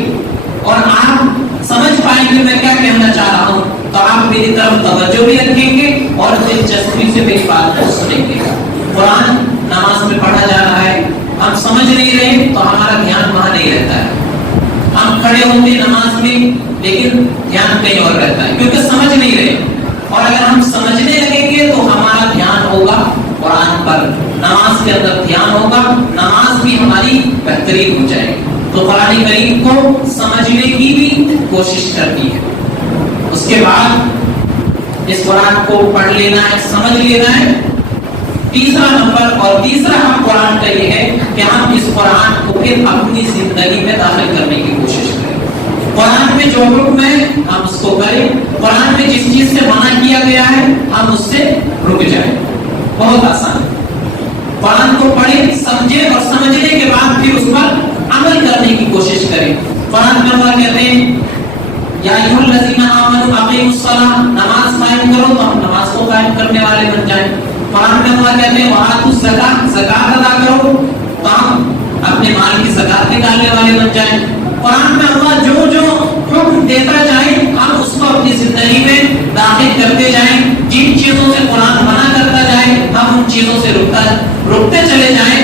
اور آپ سمجھ پائیں گے میں کیا کہنا چاہ رہا ہوں, تو آپ میری طرف توجہ بھی رکھیں گے اور دلچسپی سے میری بات کو سنیں گے. قرآن نماز میں پڑھا جا رہا ہے, ہم سمجھ نہیں رہے تو ہمارا دھیان وہاں نہیں رہتا ہے. ہم کھڑے ہوتے نماز میں لیکن دھیان کہیں اور رہتا ہے کیونکہ سمجھ نہیں رہے. اور اگر ہم سمجھنے لگیں گے تو ہمارا دھیان ہوگا قرآن پر, نماز کے اندر دھیان ہوگا, نماز بھی ہماری بہترین ہو جائے گی. تو قرآن کریم کو سمجھنے کی بھی کوشش کرنی ہے. اس کے بعد اس قرآن کو پڑھ لینا ہے, سمجھ لینا ہے. تیسرا نمبر اور تیسرا ہم قرآن کا یہ ہے کہ ہم اس قرآن کو پھر اپنی زندگی میں داخل کرنے کی کوشش کریں. قرآن میں جو حکم ہے ہم اس کو کریں, قرآن میں جس چیز سے منع کیا گیا ہے ہم اس سے رک جائیں. بہت آسان. قرآن کو پڑھیں, سمجھیں اور سمجھنے کے بعد پھر اس پر عمل کرنے کی کوشش کریں. قرآن میں اللہ کہتے ہیں یا ایھا الذین آمنوا اقیموا الصلاۃ, نماز قائم کرو, تو ہم نماز کو قائم کرنے والے بن جائیں. قرآن میں اللہ کہتے ہیں وآتوا الزکاۃ, زکات ادا کرو, تو ہم اپنے مال کی زکات نکالنے والے بن جائیں. قرآن میں اللہ جو جو حکم دیتا جائے ہم اس کو اپنی زندگی میں داخل کرتے جائیں. جن چیزوں سے قرآن منع کرتا جائے ہم ان چیزوں سے رکتے چلے جائیں,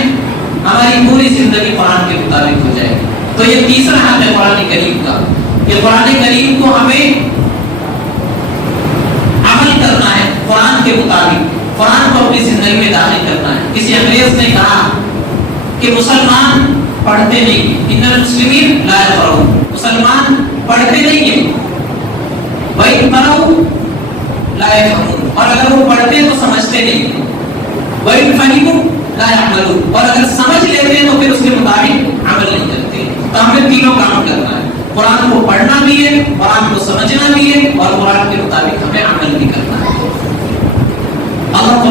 ہماری پوری زندگی قرآن کے مطابق ہو جائے. تو یہ تیسرا حق ہے قرآن کریم کا, کہ قرآن کریم کو ہمیں عمل کرنا ہے قرآن کے مطابق, قرآن کو اپنی زندگی میں داخل کرنا ہے. کسی انگریز نے کہا کہ مسلمان پڑھتے نہیں, ان المسلمین لا یقرؤون, مسلمان پڑھتے نہیں ہیں, وَإِن قَرَؤُوا لا يفهمون, اور اگر وہ پڑھتے تو سمجھتے نہیں, وَإِن فَهِمُوا لا يعملون, اور اگر سمجھ لیتے ہیں تو پھر اس کے مطابق عمل نہیں کرتے. تو ہمیں تینوں کام کرنا ہے, قرآن کو پڑھنا بھی ہے, قرآن کو سمجھنا بھی ہے, اور قرآن کے مطابق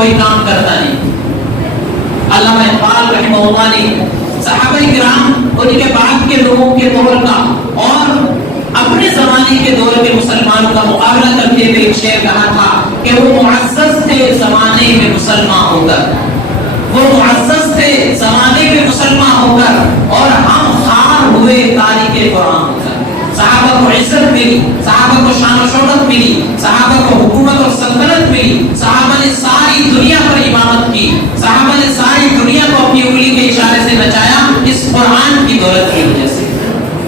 کوئی کام کرتا نہیں. علامہ اقبال رحمہ اللہ نے صحابہ کرام ان کے بعد کے لوگوں کے دور کا اور اپنے زمانے کے دور کے مسلمانوں کا مقابلہ کرتے ہوئے ایک شعر کہا تھا کہ وہ معزز تھے زمانے میں مسلمان ہو کر، وہ معزز تھے زمانے میں مسلمان ہو کر، اور ہم خار ہوئے تاریخ قرآن ہو کر. صحابہ کو عزت ملی، صحابہ کو شان و شوکت ملی، صحابہ کو حکومت اور سلطنت ملی، صحابہ نے ساری دنیا پر امامت کی، صحابہ نے ساری دنیا کو اپنی انگلی کے اشارے سے نچایا اس قرآن کی دولت کی وجہ سے.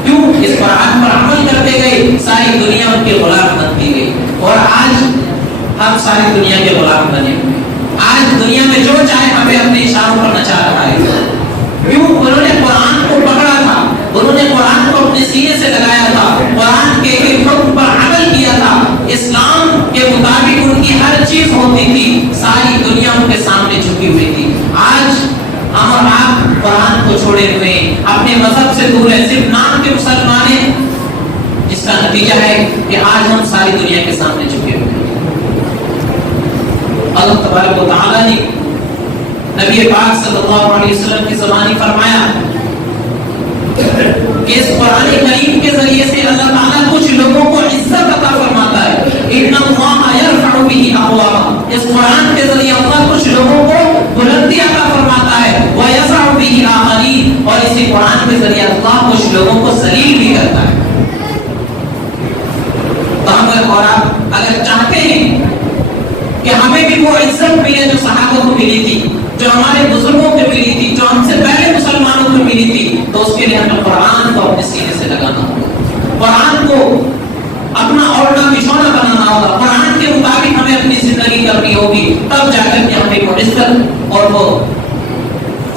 کیوں؟ اس قرآن پر عمل کرتے گئے، ساری دنیا ان کے غلام بنتی گئی. اور آج ہم ساری دنیا کے غلام بنے ہوئے. آج دنیا میں جو چاہے ہمیں اپنے اشاروں پر نچا رہا ہے. کیوں؟ انہوں نے قرآن کو پکڑا تھا، انہوں نے قرآن کو اپنے سینے سے لگایا تھا، قرآن کے ایک حکم پر عمل کیا تھا، اسلام کے مطابق ان کی ہر چیز ہوتی تھی، ساری دنیا ان کے سامنے جھکی ہوئی تھی. آج ہم اور آپ قرآن کو چھوڑے ہوئے اپنے مذہب سے دور ہیں، صرف نام کے مسلمان ہیں، جس کا نتیجہ ہے کہ آج ہم ساری دنیا کے سامنے جھکے ہوئے ہیں. اللہ تبارک و تعالیٰ نے نبی پاک صلی اللہ علیہ وسلم کی زبانی فرمایا کہ اس قرآن کریم کے ذریعے سے اللہ تعالیٰ کچھ لوگوں کو عزت عطا فرماتا ہے. ان اللہ یرفع به اقواما، اس قرآن کے ذریعے اللہ کچھ لوگوں کو بلندی عطا فرماتا ہے. ویضع به آخرین، اور اسی قرآن کے ذریعے اللہ کچھ لوگوں کو ذلیل بھی کرتا ہے. تو ہم اور آپ اگر چاہتے ہیں کہ ہمیں بھی وہ عزت ملے جو صحابہ کو ملی تھی، جو ہمارے بزرگوں کو ملی تھی، جو ہم سے پہلے مسلمانوں کو ملی تھی، تو اس کے لیے ہمیں قرآن کو اپنے سینے سے لگانا ہوگا، قرآن کو اپنا اوڑھنا بچھونا بنانا ہوگا، قرآن کے مطابق ہمیں اپنی زندگی کرنی ہوگی. تب جا کر کے ہمیں وہ عزت اور وہ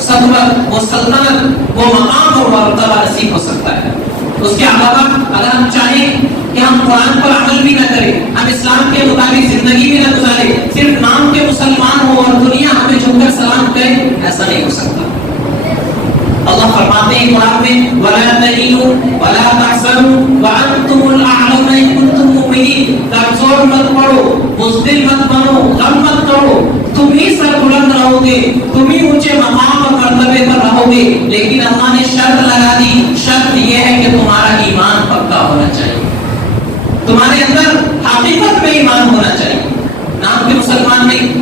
صدوت، وہ سلطنت، وہ مقام اور مرتبہ نصیب ہو سکتا ہے. اس کے علاوہ اگر ہم چاہیں کہ ہم قرآن پر عمل بھی نہ کریں، ہم اسلام کے مطابق زندگی بھی نہ گزاریں، صرف نام کے مسلمان ہو اور دنیا ہمیں جھک کر سلام کرے، ایسا نہیں ہو سکتا. اللہ فرماتے ہیں قرآن میں وَلَا تَهِنُوا وَلَا تَحْزَنُوا وَأَنْتُمُ الْأَعْلَوْنَ إِن كُنتُم مُّؤْمِنِينَ. کمزور مت پڑو، بزدل مت بنو، غم مت کرو، تم ہی سر بلند رہو گے، تم ہی اونچے مقام اور مرتبے پر رہو گے. لیکن اللہ نے شرط لگا دی، شرط یہ ہے کہ تمہارا ایمان پکا ہونا چاہیے، تمہارے اندر حقیقت میں ایمان ہونا چاہیے. نام کے مسلمان نہیں،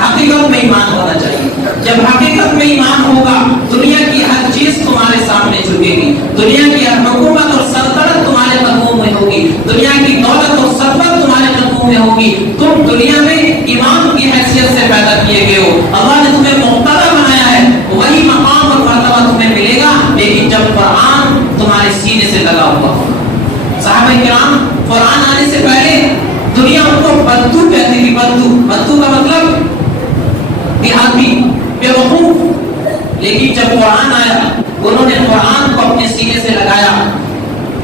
حقیقت میں ایمان ہونا چاہیے. جب حقیقت میں ایمان ہوگا، دنیا کی ہر چیز تمہارے سامنے جھکے گی، دنیا کی ہر حکومت اور سلطنت تمہارے قدموں میں ہوگی، دنیا کی دولت اور ثروت تمہارے قدموں میں ہوگی. تم دنیا میں ایمان کی حیثیت سے پیدا کیے گئے ہو، اللہ نے تمہیں مقتدر بنایا ہے، وہی مقام اور مرتبہ تمہیں ملے گا، لیکن جب قرآن تمہارے سینے سے لگا ہوا ہوگا. صحابہ کرام قرآن آنے سے پہلے دنیا ان کو بدو کہتی تھی. بدو کا مطلب دیہاتی، بیوقوف. لیکن جب قرآن آیا، انہوں نے قرآن کو اپنے سینے سے لگایا،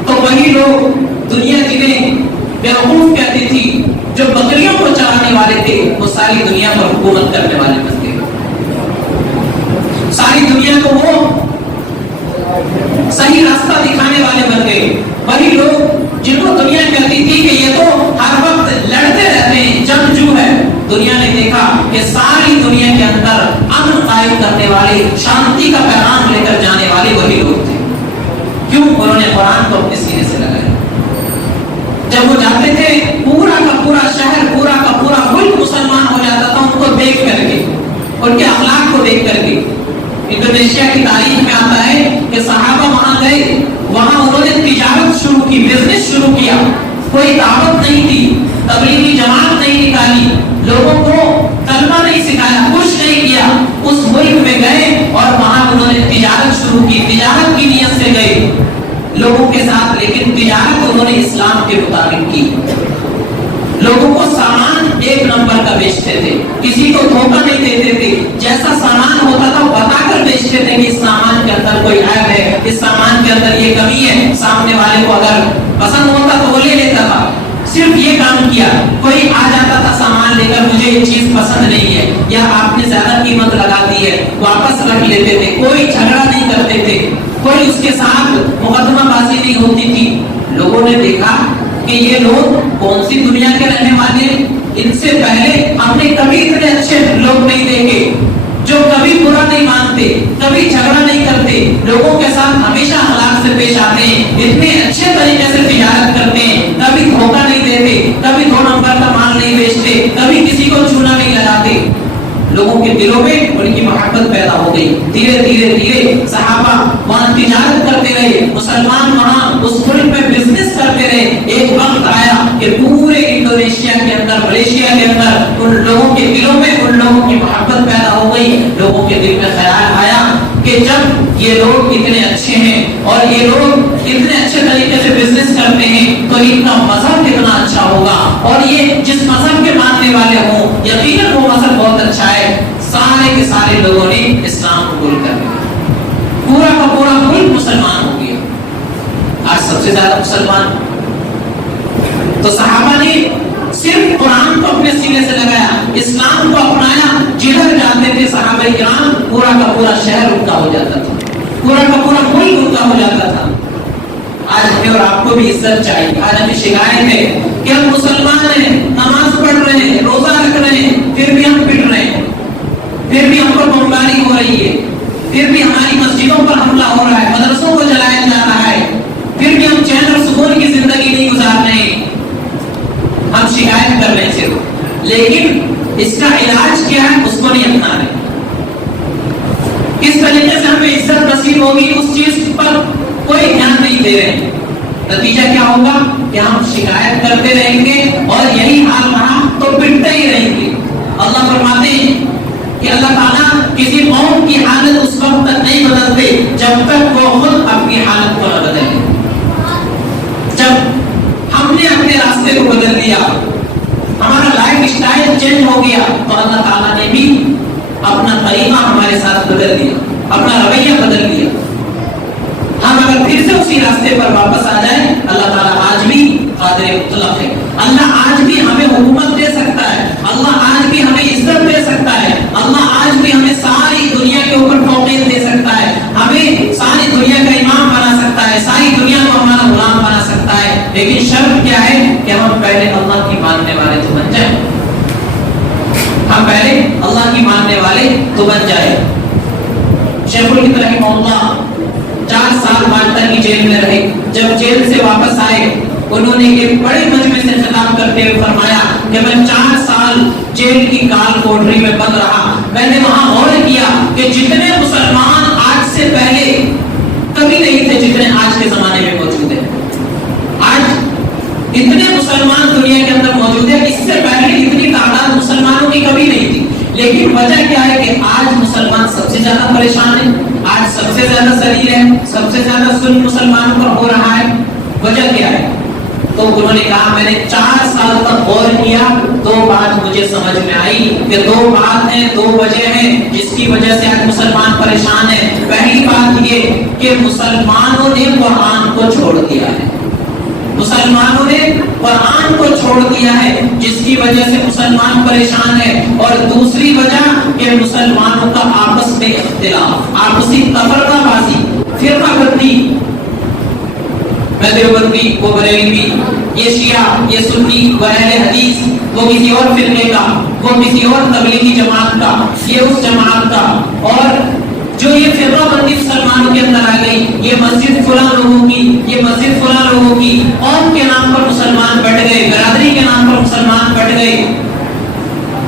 تو وہی لوگ دنیا جنہیں بیوقوف کہتی تھی، جو بکریوں کو چرانے والے تھے، وہ ساری دنیا پر حکومت کرنے والے بن گئے. ساری دنیا کو وہ صحیح راستہ دکھانے والے بن گئے. وہی لوگ جن کو دنیا کہتی تھی کہ یہ تو ہر وقت لڑتے رہتے ہیں، جنگجو ہے، دنیا نے دیکھا کہ ساری دنیا کے اندر امن قائم کرنے والے، شانتی کا پیغام لے کر جانے والے وہی لوگ تھے. کیوں؟ انہوں نے قرآن کو اپنے سینے سے لگایا. جب وہ جاتے تھے، پورا کا پورا شہر، پورا کا پورا ملک مسلمان ہو جاتا تھا ان کو دیکھ کر کے، ان کے اخلاق کو دیکھ کر کے. انڈونیشیا کی تاریخ میں آتا ہے کہ صحابہ وہاں گئے، وہاں انہوں نے تجارت شروع کی، بزنس شروع کیا. کوئی دعوت نہیں تھی، تبلیغی جماعت نہیں نکالی، لوگوں کو کلمہ نہیں سکھایا، کچھ نہیں کیا. اس ملک میں گئے اور وہاں انہوں نے تجارت شروع کی، تجارت کی نیت سے گئے لوگوں کے ساتھ، لیکن تجارت انہوں نے اسلام کے مطابق کی. لوگوں کو سامان ایک نمبر کا بیچتے تھے، کسی کو دھوکہ نہیں دیتے تھے. جیسا سامان ہوتا تھا بتا کر بیچتے تھے کہ اس سامان کے اندر کوئی عیب ہے، اس سامان کے اندر یہ کمی ہے. سامنے والے کو اگر پسند ہوتا تو وہ لے لیتا تھا. صرف یہ کام کیا. کوئی آ جاتا تھا سامان لے کر، مجھے یہ چیز پسند نہیں ہے یا آپ نے زیادہ قیمت لگا دی ہے، واپس رکھ لیتے تھے. کوئی جھگڑا نہیں کرتے تھے، کوئی اس کے ساتھ مقدمہ بازی نہیں ہوتی تھی. لوگوں نے دیکھا کہ یہ لوگ کون سی دنیا کے رہنے والے ہیں، ان سے پہلے ہم نے کبھی اتنے اچھے لوگ نہیں دیکھے جو کبھی برا نہیں مانتے, کبھی جھگڑا نہیں کرتے, لوگوں کے ساتھ ہمیشہ اخلاق سے پیش آتے ہیں, اتنے اچھے طریقے سے تجارت کرتے ہیں, کبھی دھوکہ نہیں دیتے, کبھی 2 نمبر کا مال نہیں بیچتے, کبھی کسی کو چونا نہیں لگاتے. لوگوں کے دلوں میں ان کی محبت پیدا ہو گئی. دھیرے دھیرے دھیرے صحابہ وہاں تجارت کرتے رہے, مسلمان وہاں اس ملک میں بزنس کرتے رہے. ایک وقت آیا کہ پورے انڈونیشیا کے اندر, ملیشیا کے اندر ان لوگوں کے دلوں میں ان لوگوں کی محبت پیدا ہو گئی. لوگوں کے دل میں خیال آیا کہ جب یہ لوگ اتنے اچھے ہیں اور یہ لوگ اتنے اچھے طریقے سے بزنس کرتے ہیں تو ان کا مذہب کتنا اچھا ہوگا, اور یہ جس مذہب کے ماننے والے ہوں یقیناً وہ مذہب بہت اچھا ہے. سارے کے سارے لوگوں نے اسلام قبول کر لیا, پورا کا پورا ملک مسلمان ہو گیا. آج سب سے زیادہ مسلمان. تو صحابہ نے صرف قرآن کو اپنے سینے سے لگایا, اسلام کو اپنایا. جدھر جاتے تھے صحابہ کرام پورا کا پورا شہر ان کا ہو جاتا تھا, پورا کا پورا ملک ان کا ہو جاتا تھا. آج ہمیں اور آپ کو بھی عزت چاہیے. آج ہمیں شکایت ہے کہ ہم مسلمان ہیں, نماز پڑھ رہے ہیں, روزہ رکھ رہے ہیں, پھر بھی ہم پٹ رہے ہیں, پھر بھی ہم پر بمباری ہو رہی ہے, پھر بھی ہماری مسجدوں پر حملہ ہو رہا ہے, مدرسوں کو جلایا جا رہا ہے, پھر بھی ہم چین اور سکون کی زندگی نہیں گزار رہے ہیں. ہم شکایت کر رہے ہیں صرف, لیکن اس کا علاج کیا ہے اس کو نہیں اپنا رہے. کس طریقے سے ہمیں عزت نصیب ہوگی اس چیز پر کوئی دھیان نہیں دے رہے. نتیجہ کیا ہوگا کہ ہم شکایت کرتے رہیں گے اور یہی حال رہا تو پٹتے ہی رہیں گے. اللہ فرماتے ہیں کہ اللہ تعالیٰ کسی قوم کی حالت اس وقت تک نہیں بدلتے جب تک وہ خود اپنی حالت کو نہ بدلے. جب ہم نے اپنے راستے کو بدل دیا, ہمارا لائف اسٹائل چینج ہو گیا, تو اللہ تعالیٰ نے بھی اپنا طریقہ ہمارے ساتھ بدل دیا, اپنا رویہ بدل دیا. ہم اگر پھر سے اسی راستے پر واپس آ جائیں, اللہ تعالیٰ آج بھی قادر مطلق ہے. اللہ آج بھی ہمیں حکومت دے سکتا ہے, اللہ آج بھی ہمیں عزت دے سکتا ہے, اللہ آج بھی ہمیں ساری دنیا کے اوپر فوقیت دے سکتا ہے, ہمیں ساری دنیا کا امام بنا سکتا ہے, ساری دنیا کو ہمارا غلام بنا سکتا ہے. لیکن شرط کیا ہے کہ ہم پہلے اللہ کی ماننے والے تو بن جائیں. ہم پہلے اللہ کی ماننے والے تو بن جائیں. شیخ الہند رحمہ اللہ 4 سال مالٹا کی جیل میں رہے. جب جیل سے واپس آئے انہوں نے ایک بڑے مجمع سے خطاب کرتے ہوئے فرمایا کہ میں 4 سال جیل کی کال کوٹری میں بند رہا. میں نے وہاں غور کیا کہ جتنے مسلمان آج سے پہلے کبھی نہیں تھے جتنے آج کے زمانے میں موجود ہیں. آج اتنے مسلمان دنیا کے اندر موجود ہیں, اس سے پہلے اتنی تعداد مسلمانوں کی کبھی نہیں تھی. لیکن وجہ کیا ہے کہ آج مسلمان سب سے زیادہ پریشان ہیں, آج سب سے زیادہ ذلیل ہے, سب سے زیادہ ظلم مسلمانوں پر ہو رہا ہے. وجہ کیا ہے؟ تو انہوں نے کہا میں نے 4 سال تک غور کیا, 2 بات مجھے سمجھ میں آئی کہ 2 بات ہیں, 2 وجہ ہیں جس کی وجہ سے آج مسلمان پریشان ہیں. پہلی بات یہ کہ مسلمانوں نے قرآن کو چھوڑ دیا ہے, مسلمانوں نے قرآن کو چھوڑ دیا ہے جس کی وجہ سے مسلمان پریشان ہے. اور دوسری وجہ کہ مسلمانوں کا آپس میں اختلاف, آپسی تفرقہ بازی, فرقہ بندی, میں دیوبندی, وہ بریلوی, یہ شیعہ, یہ سنی, وہ اہل حدیث, وہ کسی اور فرقے کا, وہ کسی اور تبلیغی جماعت کا, یہ اس جماعت کا. اور جو یہ فرقہ بندی مسلمانوں کے اندر آ گئی, یہ مسجد فلاں لوگوں کی, یہ مسجد فلاں لوگوں کی, قوم کے نام پر مسلمان بٹ گئے, برادری کے نام پر مسلمان بٹ گئے.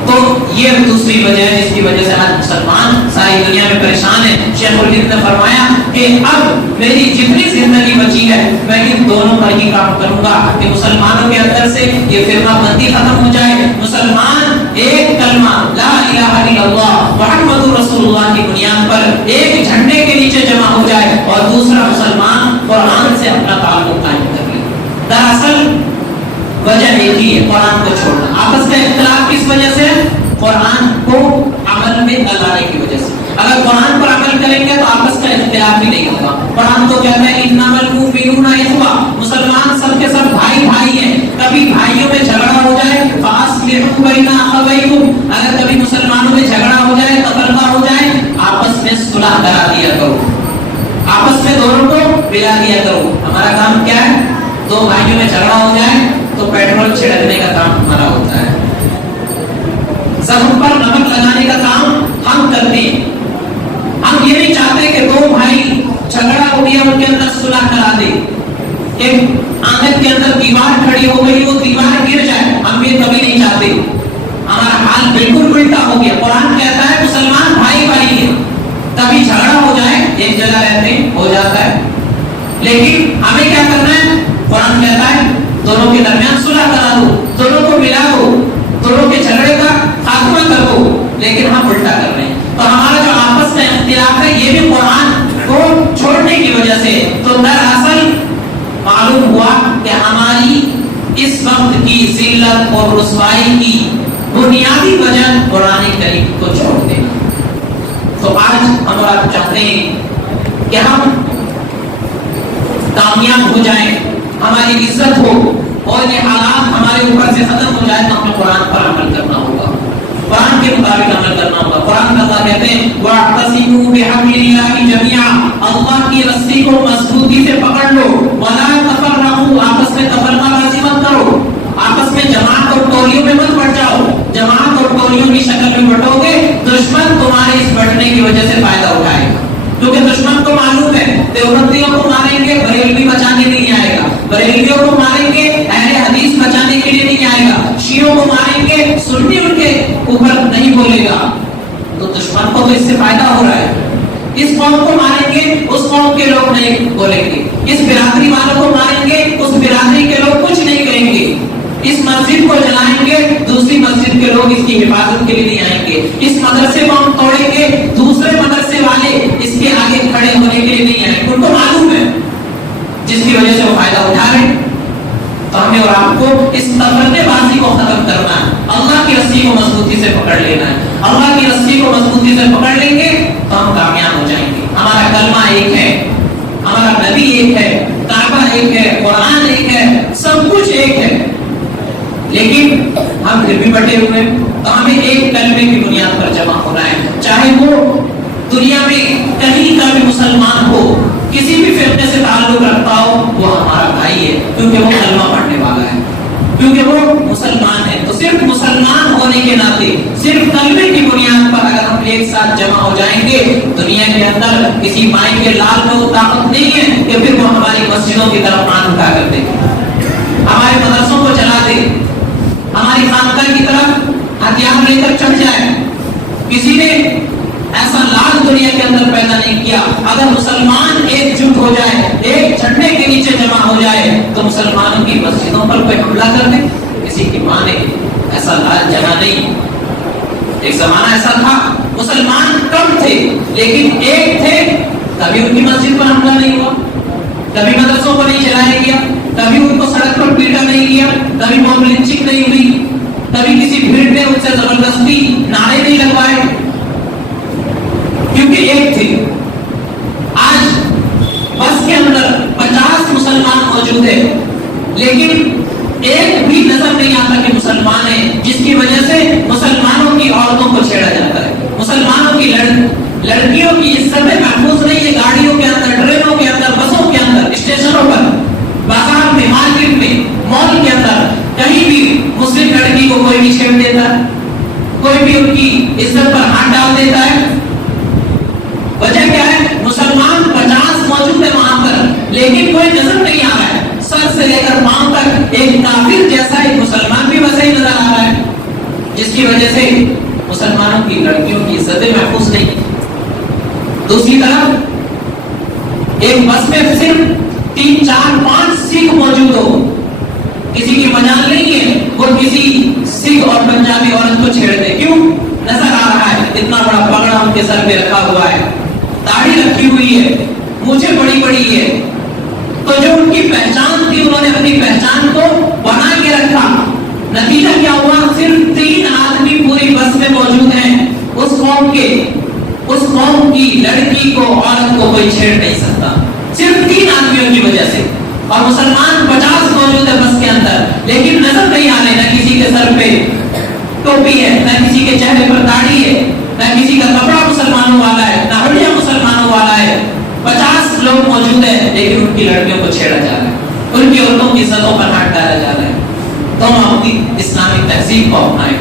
تو یہ دوسری وجہ ہے جس کی وجہ سے آج مسلمان ساری دنیا میں پریشان ہے. شیخ الہند نے فرمایا کہ اب میری جتنی زندگی بچی ہے میں ان دونوں پر ہی کام کروں گا کہ مسلمانوں کے اندر سے یہ فرقہ بندی ختم ہو جائے, مسلمان ایک کلمہ لا الہ الا اللہ محمد رسول اللہ کی بنیاد پر ایک جھنڈے کے نیچے جمع ہو جائے, اور دوسرا مسلمان قرآن سے اپنا تعلق قائم کر لے. دراصل وجہ ایک ہی ہے, قرآن کو چھوڑنا. آپس کا اختلاف کس وجہ سے؟ قرآن کو عمل میں نہ لانے کی وجہ سے. اگر قرآن پر عمل کریں گے تو آپس کا اختلاف ہی نہیں ہوگا. قرآن تو کہتا ہے انما المؤمنون اخوہ, مسلمان سب کے سب بھائی بھائی ہیں. کبھی بھائیوں میں جھگڑا ہو جائے فاصلحوا بین اخویکم, اگر کبھی مسلمانوں میں جھگڑا ہو جائے, تفرقہ ہو جائے, آپس میں صلح کرا دیا کرو, آپس میں دونوں کو ملا دیا کرو. ہمارا کام کیا ہے؟ 2 بھائیوں میں جھگڑا ہو جائے تو پیٹرول چھڑکنے کا کام ہمارا ہوتا ہے. زخم پر نمک لگانے کا کام ہم کرتے ہیں. ہم یہ نہیں چاہتے کہ دو بھائی جھگڑا ہو گیا ان کے اندر صلح کرا دے. ایک آنگن کے اندر دیوار کھڑی ہو گئی وہ دیوار گر جائے, ہم یہ کبھی نہیں چاہتے. ہمارا حال بالکل الٹا ہو گیا. قرآن کہتا ہے مسلمان بھائی بھائی ہیں, کبھی جھگڑا ہو جائے ایک جگہ رہتے ہیں ہو جاتا ہے, لیکن ہمیں کیا کرنا ہے؟ قرآن کہتا ہے دونوں کے درمیان صلح کرا دو, دونوں کو ملا دو, دونوں کے جھگڑے کا خاتمہ کر دو. لیکن ہم الٹا کر رہے ہیں. تو ہمارا جو آپس میں اختلاف ہے یہ بھی قرآن کو چھوڑنے کی وجہ سے. تو دراصل معلوم ہوا کہ ہماری اس وقت کی ذلت اور رسوائی کی بنیادی وجہ قرآن کریم کو چھوڑ دینا. تو آج ہم آپ چاہتے ہیں کہ ہم کامیاب ہو جائیں, ہماری عزت ہو اور یہ حالات ہمارے اوپر سے ختم ہو جائے, تو ہمیں قرآن پر عمل کرنا ہوگا, قرآن کے مطابق عمل کرنا ہوگا. قرآن اللہ کہتے ہیں وَاعْتَصِمُوا بِحَبْلِ اللَّهِ جَمِيعًا, اللہ کی رسی کو مضبوطی سے پکڑ لو. وَلَا تَفَرَّقُوا, آپس میں تفرقہ بازی مت کرو, آپس میں جماعت اور ٹولیوں میں مت بٹ جاؤ. جماعت اور ٹولیوں کی شکل میں بٹو گے, دشمن تمہارے اس بٹنے کی وجہ سے فائدہ اٹھائے گا. کیونکہ دشمن کو معلوم ہے دیوبندیوں کو ماریں گے بریلوی بچانے نہیں آئے گا, بریلویوں کو ماریں گے اہل حدیث بچانے کے لیے نہیں آئے گا, شیعوں کو ماریں گے سنی ان کے اوپر نہیں بولے گا. تو دشمن کو تو اس سے فائدہ ہو رہا ہے. اس قوم کو ماریں گے اس قوم کے لوگ نہیں بولیں گے, اس برادری والوں کو ماریں گے اس برادری کے لوگ کچھ نہیں کہیں گے, اس مسجد کو جلائیں گے دوسری مسجد کے لوگ اس کی حفاظت کے لیے نہیں آئیں گے, اس مدرسے کو ہم توڑیں گے دوسرے مدرسے والے اس کے آگے کھڑے ہونے کے لیے نہیں آئیں گے. ان کو معلوم ہے جس کی وجہ سے وہ فائدہ اٹھا رہے ہیں. تو ہمیں اور آپ کو اس تفرقے بازی کو ختم کرنا ہے, اللہ کی رسی کو مضبوطی سے پکڑ لینا ہے. اللہ کی رسی کو مضبوطی سے پکڑ لیں گے تو ہم کامیاب ہو جائیں گے. ہمارا کلمہ ایک ہے, ہمارا نبی ایک ہے, کعبہ ایک ہے, قرآن ایک ہے, سب کچھ ایک ہے, لیکن ہم پھر بھی بٹے ہوئے. تو ہمیں ایک کلمے کی بنیاد پر جمع ہونا ہے, چاہے وہ دنیا میں کہیں کا بھی مسلمان ہو, کسی بھی فرقے سے تعلق رکھتا ہو, وہ ہمارا بھائی ہے, کیونکہ وہ کلمہ پڑھنے والا ہے, کیونکہ وہ مسلمان ہے. تو صرف مسلمان ہونے کے ناطے, صرف کلمے کی بنیاد پر اگر ہم ایک ساتھ جمع ہو جائیں گے, دنیا کے اندر کسی مائی کے لال میں وہ طاقت نہیں ہے کہ پھر وہ ہماری مسجدوں کی طرف ہاتھ اٹھا کر دے, ہمارے مدرسوں کو چلا دے, ہماری خانقاہ کی طرف ہتھیار لے کر چڑھ جائے. کسی نے ایسا لال دنیا کے اندر پیدا نہیں کیا. اگر مسلمان ایک جٹ ہو جائے, ایک جھنڈے کے نیچے جمع ہو جائے, تو مسلمانوں کی مسجدوں پر کوئی حملہ کر دے, کسی کی ماں نے ایسا لال جمع نہیں. ایک زمانہ ایسا تھا مسلمان کم تھے لیکن ایک تھے, کبھی ان کی مسجد پر حملہ نہیں ہوا, کبھی مدرسوں کو نہیں چلایا گیا, کبھی ان کو سڑک پر پیٹا نہیں گیا, کبھی موب لنچنگ نہیں ہوئی, کبھی کسی بھیڑ نے ان سے زبردستی نعرے نہیں لگوائے, کیونکہ ایک تھے. آج بس کے اندر 50 مسلمان موجود ہیں لیکن ایک بھی نظر نہیں آتا کہ مسلمان ہے, جس کی وجہ سے مسلمانوں کی عورتوں کو چھیڑا جاتا ہے, مسلمانوں کی لڑکیوں کی عزتیں محفوظ نہیں ہے. گاڑیوں کے اندر, ٹرینوں کے اندر, بسوں کے اندر, اسٹیشنوں پر, بازار میں, مارکیٹ میں, مال کے اندر, کہیں بھی مسلم لڑکی کو کوئی بھی چھیڑ دیتا ہے, کوئی بھی ان کی عزت پر ہاتھ ڈال دیتا ہے. وجہ کیا ہے؟ مسلمان 50 موجود ہے وہاں پر لیکن کوئی نظر نہیں آ رہا ہے. سر سے لے کر پاؤں تک ایک کافر جیسا ایک مسلمان بھی ویسا ہی نظر آ رہا ہے, جس کی وجہ سے مسلمانوں کی لڑکیوں کی عزتیں محفوظ نہیں. دوسری طرف ایک بس میں صرف 3 4 5 سکھ موجود ہو, کسی کی مجال نہیں ہے وہ کسی سکھ اور پنجابی عورت کو چھیڑ دے. کیوں؟ نظر آ رہا ہے اتنا بڑا پگڑا ان کے سر پہ رکھا ہوا ہے, داڑھی رکھی ہوئی ہے, مونچھیں بڑی بڑی ہے. تو جو ان کی پہچان تھی انہوں نے اپنی پہچان کو بنا کے رکھا. نتیجہ کیا ہوا؟ صرف 3 آدمی پوری بس میں موجود ہیں, اس قوم کی لڑکی کو, عورت کو کوئی چھیڑ نہیں سکتا, صرف 3 آدمیوں کی وجہ سے. اور مسلمان 50 موجود ہے بس کے اندر لیکن نظر نہیں آ رہے, نہ کسی کے سر پہ ٹوپی ہے, نہ کسی کے چہرے پر داڑھی ہے, نہ کسی کا کپڑا مسلمانوں والا ہے, نہ ہڈیاں مسلمانوں والا ہے. 50 لوگ موجود ہیں لیکن ان کی لڑکیوں کو چھیڑا جا رہا ہے, ان کی عورتوں کی عزتوں پر ہاتھ ڈالا جا رہا ہے. تو ہم اپنی اسلامک تہذیب کو اپنائیں,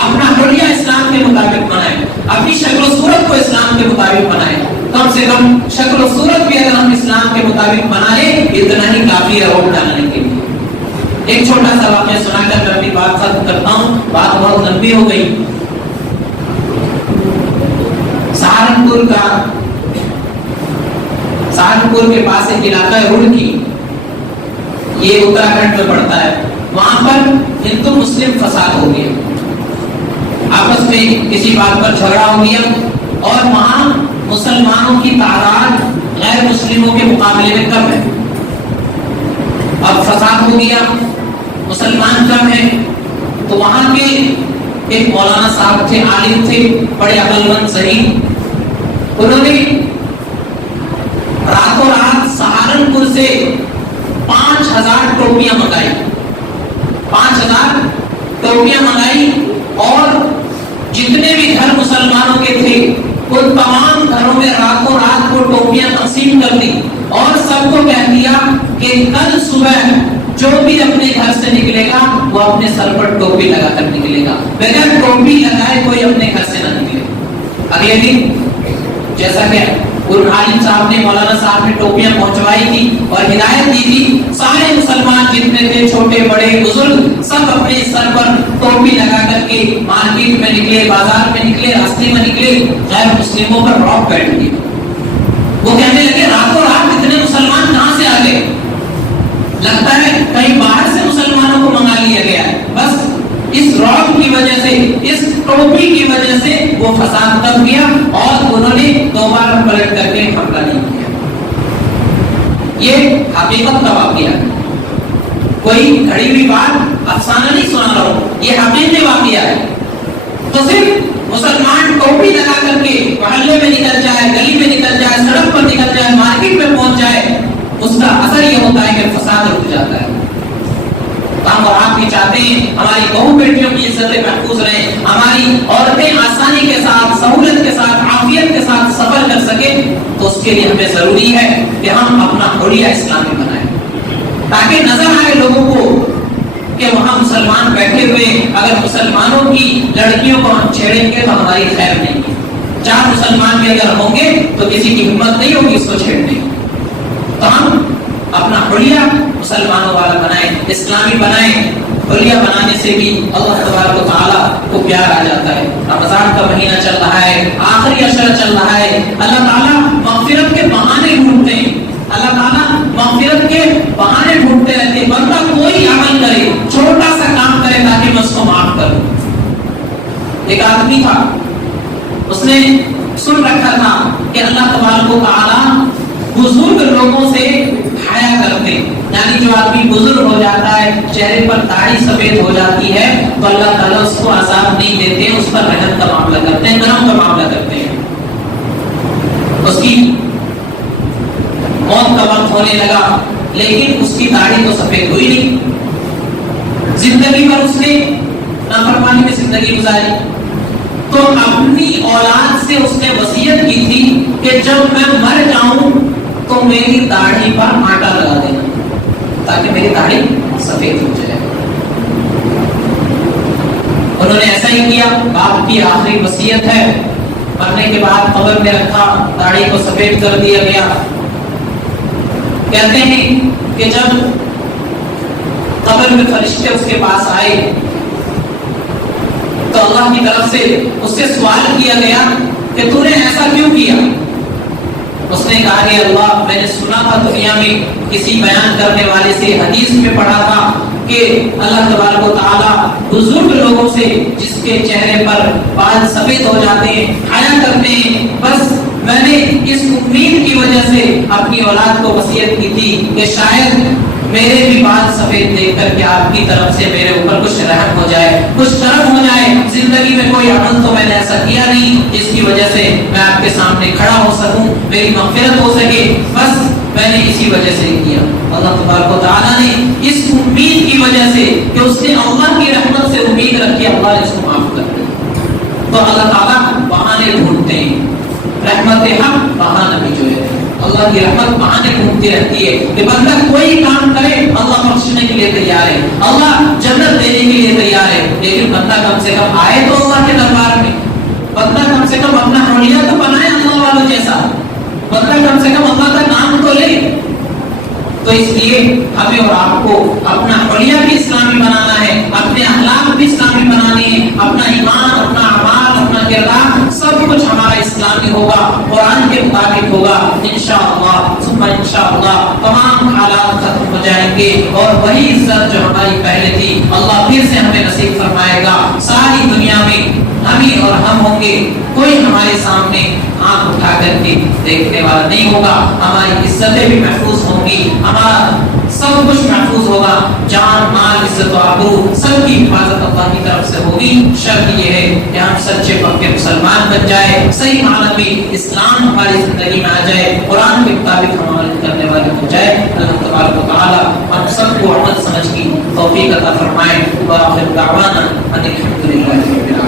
اپنا حلیہ اسلام کے مطابق بنائیں، اپنی شکل و صورت کو اسلام کے مطابق بنائیں. کم سے کم شکل و صورت بھی اگر ہم اسلام کے مطابق بنا لیں اتنا ہی کافی ہے روڈ ڈالنے کے لیے. ایک چھوٹا سا واقعہ سنا کر میں اپنی بات ختم کرتا ہوں، بات بہت لمبی ہو گئی. سہارنپور کے پاس ایک علاقہ ہے رڑکی، یہ اتراکھنڈ میں پڑتا ہے. وہاں پر ہندو مسلم فساد ہو گیا، آپس میں کسی بات پر جھگڑا ہو گیا اور وہاں مسلمانوں کی تعداد غیر مسلموں کے مقابلے میں کم ہے. اب فساد ہو گیا، مسلمان کم ہے، تو وہاں کے ایک مولانا صاحب تھے، عالم تھے، بڑے عقل مند صحیح. انہوں نے راتوں رات سہارنپور سے 5000 ٹوپیاں منگائی، 5000 ٹوپیاں منگائی اور جتنے بھی گھر مسلمانوں کے تھے ان تمام گھروں میں راتوں رات وہ ٹوپیاں تقسیم کر دی اور سب کو کہہ دیا کہ کل صبح جو بھی اپنے گھر سے نکلے گا وہ اپنے سر پر ٹوپی لگا کر نکلے گا، بغیر ٹوپی لگائے کوئی اپنے گھر سے نہ نکلے. اگلے دن جیسا کہ عالم صاحب نے، مولانا صاحب نے ٹوپیاں پہنچوائی تھی اور ہدایت دی تھی، سارے مسلمان جتنے تھے چھوٹے بڑے بزرگ سب اپنے سر پر ٹوپی لگا کر کے مارکیٹ میں نکلے، بازار میں نکلے، راستے میں نکلے، غیر مسلموں پر رعب بیٹھ گئی. وہ کہنے لگے راتوں رات اتنے مسلمان کہاں سے آ گئے؟ لگتا ہے کہیں باہر سے مسلمانوں کو منگا لیا گیا ہے. بس اس رعب کی وجہ سے، اس ٹوپی کی وجہ سے وہ فساد کم گیا اور انہوں نے دوبارہ پلٹ کر کے حملہ نہیں کیا. یہ حقیقت کا واقعہ ہے، کوئی گھڑی ہوئی بات افسانہ نہیں سنا رہا ہوں، یہ حقیقی واقعہ ہے. تو صرف مسلمان ٹوپی لگا کر کے محلے میں نکل جائے، گلی میں نکل جائے، سڑک پر نکل جائے، مارکیٹ میں پہنچ جائے، اس کا اثر یہ ہوتا ہے کہ فساد رک جاتا ہے. ہم اور آپ بھی چاہتے ہیں ہماری بہو بیٹیوں کی عزتیں محفوظ رہیں، ہماری عورتیں آسانی کے ساتھ، سہولت کے ساتھ، عافیت کے ساتھ سفر کر سکیں، تو اس کے لیے ہمیں ضروری ہے کہ ہم اپنا حلیہ اسلامی بنائیں تاکہ نظر آئے لوگوں کو کہ وہاں مسلمان بیٹھے ہوئے، اگر مسلمانوں کی لڑکیوں کو ہم چھیڑیں گے تو ہماری خیر نہیں ہے. 4 مسلمان بھی اگر ہوں گے تو کسی کی ہمت نہیں ہوگی اس کو چھیڑنے کی. تو ہم اپنا حلیہ مسلمانوں والا بنائیں، اسلامی بنائیں. حلیہ بنانے سے بھی اللہ تبارک و تعالیٰ کو پیار آ جاتا ہے. رمضان کا مہینہ چل رہا ہے، آخری عشرہ چل رہا ہے، اللہ تعالیٰ مغفرت کے بہانے ڈھونڈتے ہیں، اللہ تعالیٰ مغفرت کے بہانے ڈھونڈتے رہتے ہیں. بندہ کوئی عمل کرے، چھوٹا سا کام کرے تاکہ میں اس کو معاف کروں. ایک آدمی تھا، اس نے سن رکھا تھا کہ اللہ تبارک و تعالیٰ بزرگ لوگوں سے حیا کرتے، یعنی جو آدمی بزرگ ہو جاتا ہے، چہرے پر داڑھی سفید ہو جاتی ہے، تو اللہ تعالیٰ اس کو عذاب نہیں دیتے، اس پر رحمت کا معاملہ کرتے ہیں، کرم کا معاملہ کرتے ہیں. اس کی موت کا وقت ہونے لگا لیکن اس کی داڑھی تو سفید ہوئی نہیں. زندگی بھر اس نے نافرمانی میں زندگی گزاری. تو اپنی اولاد سے اس نے وصیت کی تھی کہ جب میں مر جاؤں تو میری داڑھی پر آٹا لگا دینا تاکہ میری داڑھی سفید ہو جائے. انہوں نے ایسا ہی کیا. باپ کی آخری وصیت ہے، مرنے کے بعد قبر میں رکھا، داڑھی کو سفید کر دیا گیا. کہتے ہیں کہ جب قبر میں فرشتے اس کے پاس آئے تو اللہ کی طرف سے اس سے سوال کیا گیا کہ تو نے ایسا کیوں کیا؟ اس نے کہا کہ اللہ، میں نے سنا تھا دنیا میں کسی بیان کرنے والے سے، حدیث میں پڑھا تھا کہ اللہ تبارک و تعالیٰ بزرگ لوگوں سے جس کے چہرے پر بال سفید ہو جاتے ہیں حیا کرتے ہیں. بس میں نے اس امید کی وجہ سے اپنی اولاد کو وصیت کی تھی کہ شاید میرے بھی بال سفید دیکھ کر کے آپ کی طرف سے میرے اوپر کچھ رحم ہو جائے، کچھ کرم ہو جائے. زندگی میں کوئی عمل تو میں نے ایسا کیا نہیں جس کی وجہ سے میں آپ کے سامنے کھڑا ہو سکوں، میری مغفرت ہو سکے، بس میں نے اسی وجہ سے کیا. اللہ تبارک و تعالیٰ نے اس امید کی وجہ سے کہ اس نے اللہ کی رحمت سے امید رکھی، اللہ نے اس کو معاف کر دیا. تو اللہ تعالیٰ بہانے ڈھونڈتے ہیں. رحمت حق بہانہ بھی جو ہے، اللہ کی رحمت بہانے ڈھونڈتی رہتی ہے کہ بندہ کوئی کام کرے اللہ بخشنے کے لیے تیار ہے، اللہ جنت دینے کے لیے تیار ہے. لیکن بندہ کم سے کم آئے تو اللہ کے دربار میں، بندہ کم سے کم اپنا حلیہ تو بنائے اللہ والوں جیسا، بندہ کم سے کم اللہ کا نام تو لے۔ تو اس لیے ہمیں اور آپ کو اپنا حلیہ بھی اسلامی بنانا ہے، اپنے اخلاق بھی اسلامی بنانے ہیں، اپنا ایمان، اپنا اعمال، اپنا کردار سب کچھ ہمارا اسلامی ہوگا، قرآن کے مطابق ہوگا۔ انشاءاللہ ثم انشاءاللہ تمام حالات ختم ہو جائیں گے اور وہی عزت جو ہماری پہلے تھی اللہ پھر سے ہمیں نصیب فرمائے گا۔ ساری دنیا میں ہمیں اور ہم ہوں گے، کوئی ہمارے سامنے آنکھ اٹھا کر کے دیکھنے والا نہیں ہوگا، ہماری عزتیں بھی محفوظ ہوں گی، ہمارا سب کچھ محفوظ ہوگا، جان مال عزت و آبرو سب کی حفاظت اللہ کی طرف سے ہوگی۔ شرط یہ ہے کہ ہم سچے پکے مسلمان بن جائے، صحیح معنی میں اسلام ہماری زندگی میں آ جائے، قرآن کے مطابق ہم عمل کرنے والے ہو جائے۔ اللہ تبارک و تعالی ہم سب کو عمل سمجھ کی توفیق عطا فرمائے۔ وآخر دعوانا ان الحمد للہ رب العالمین۔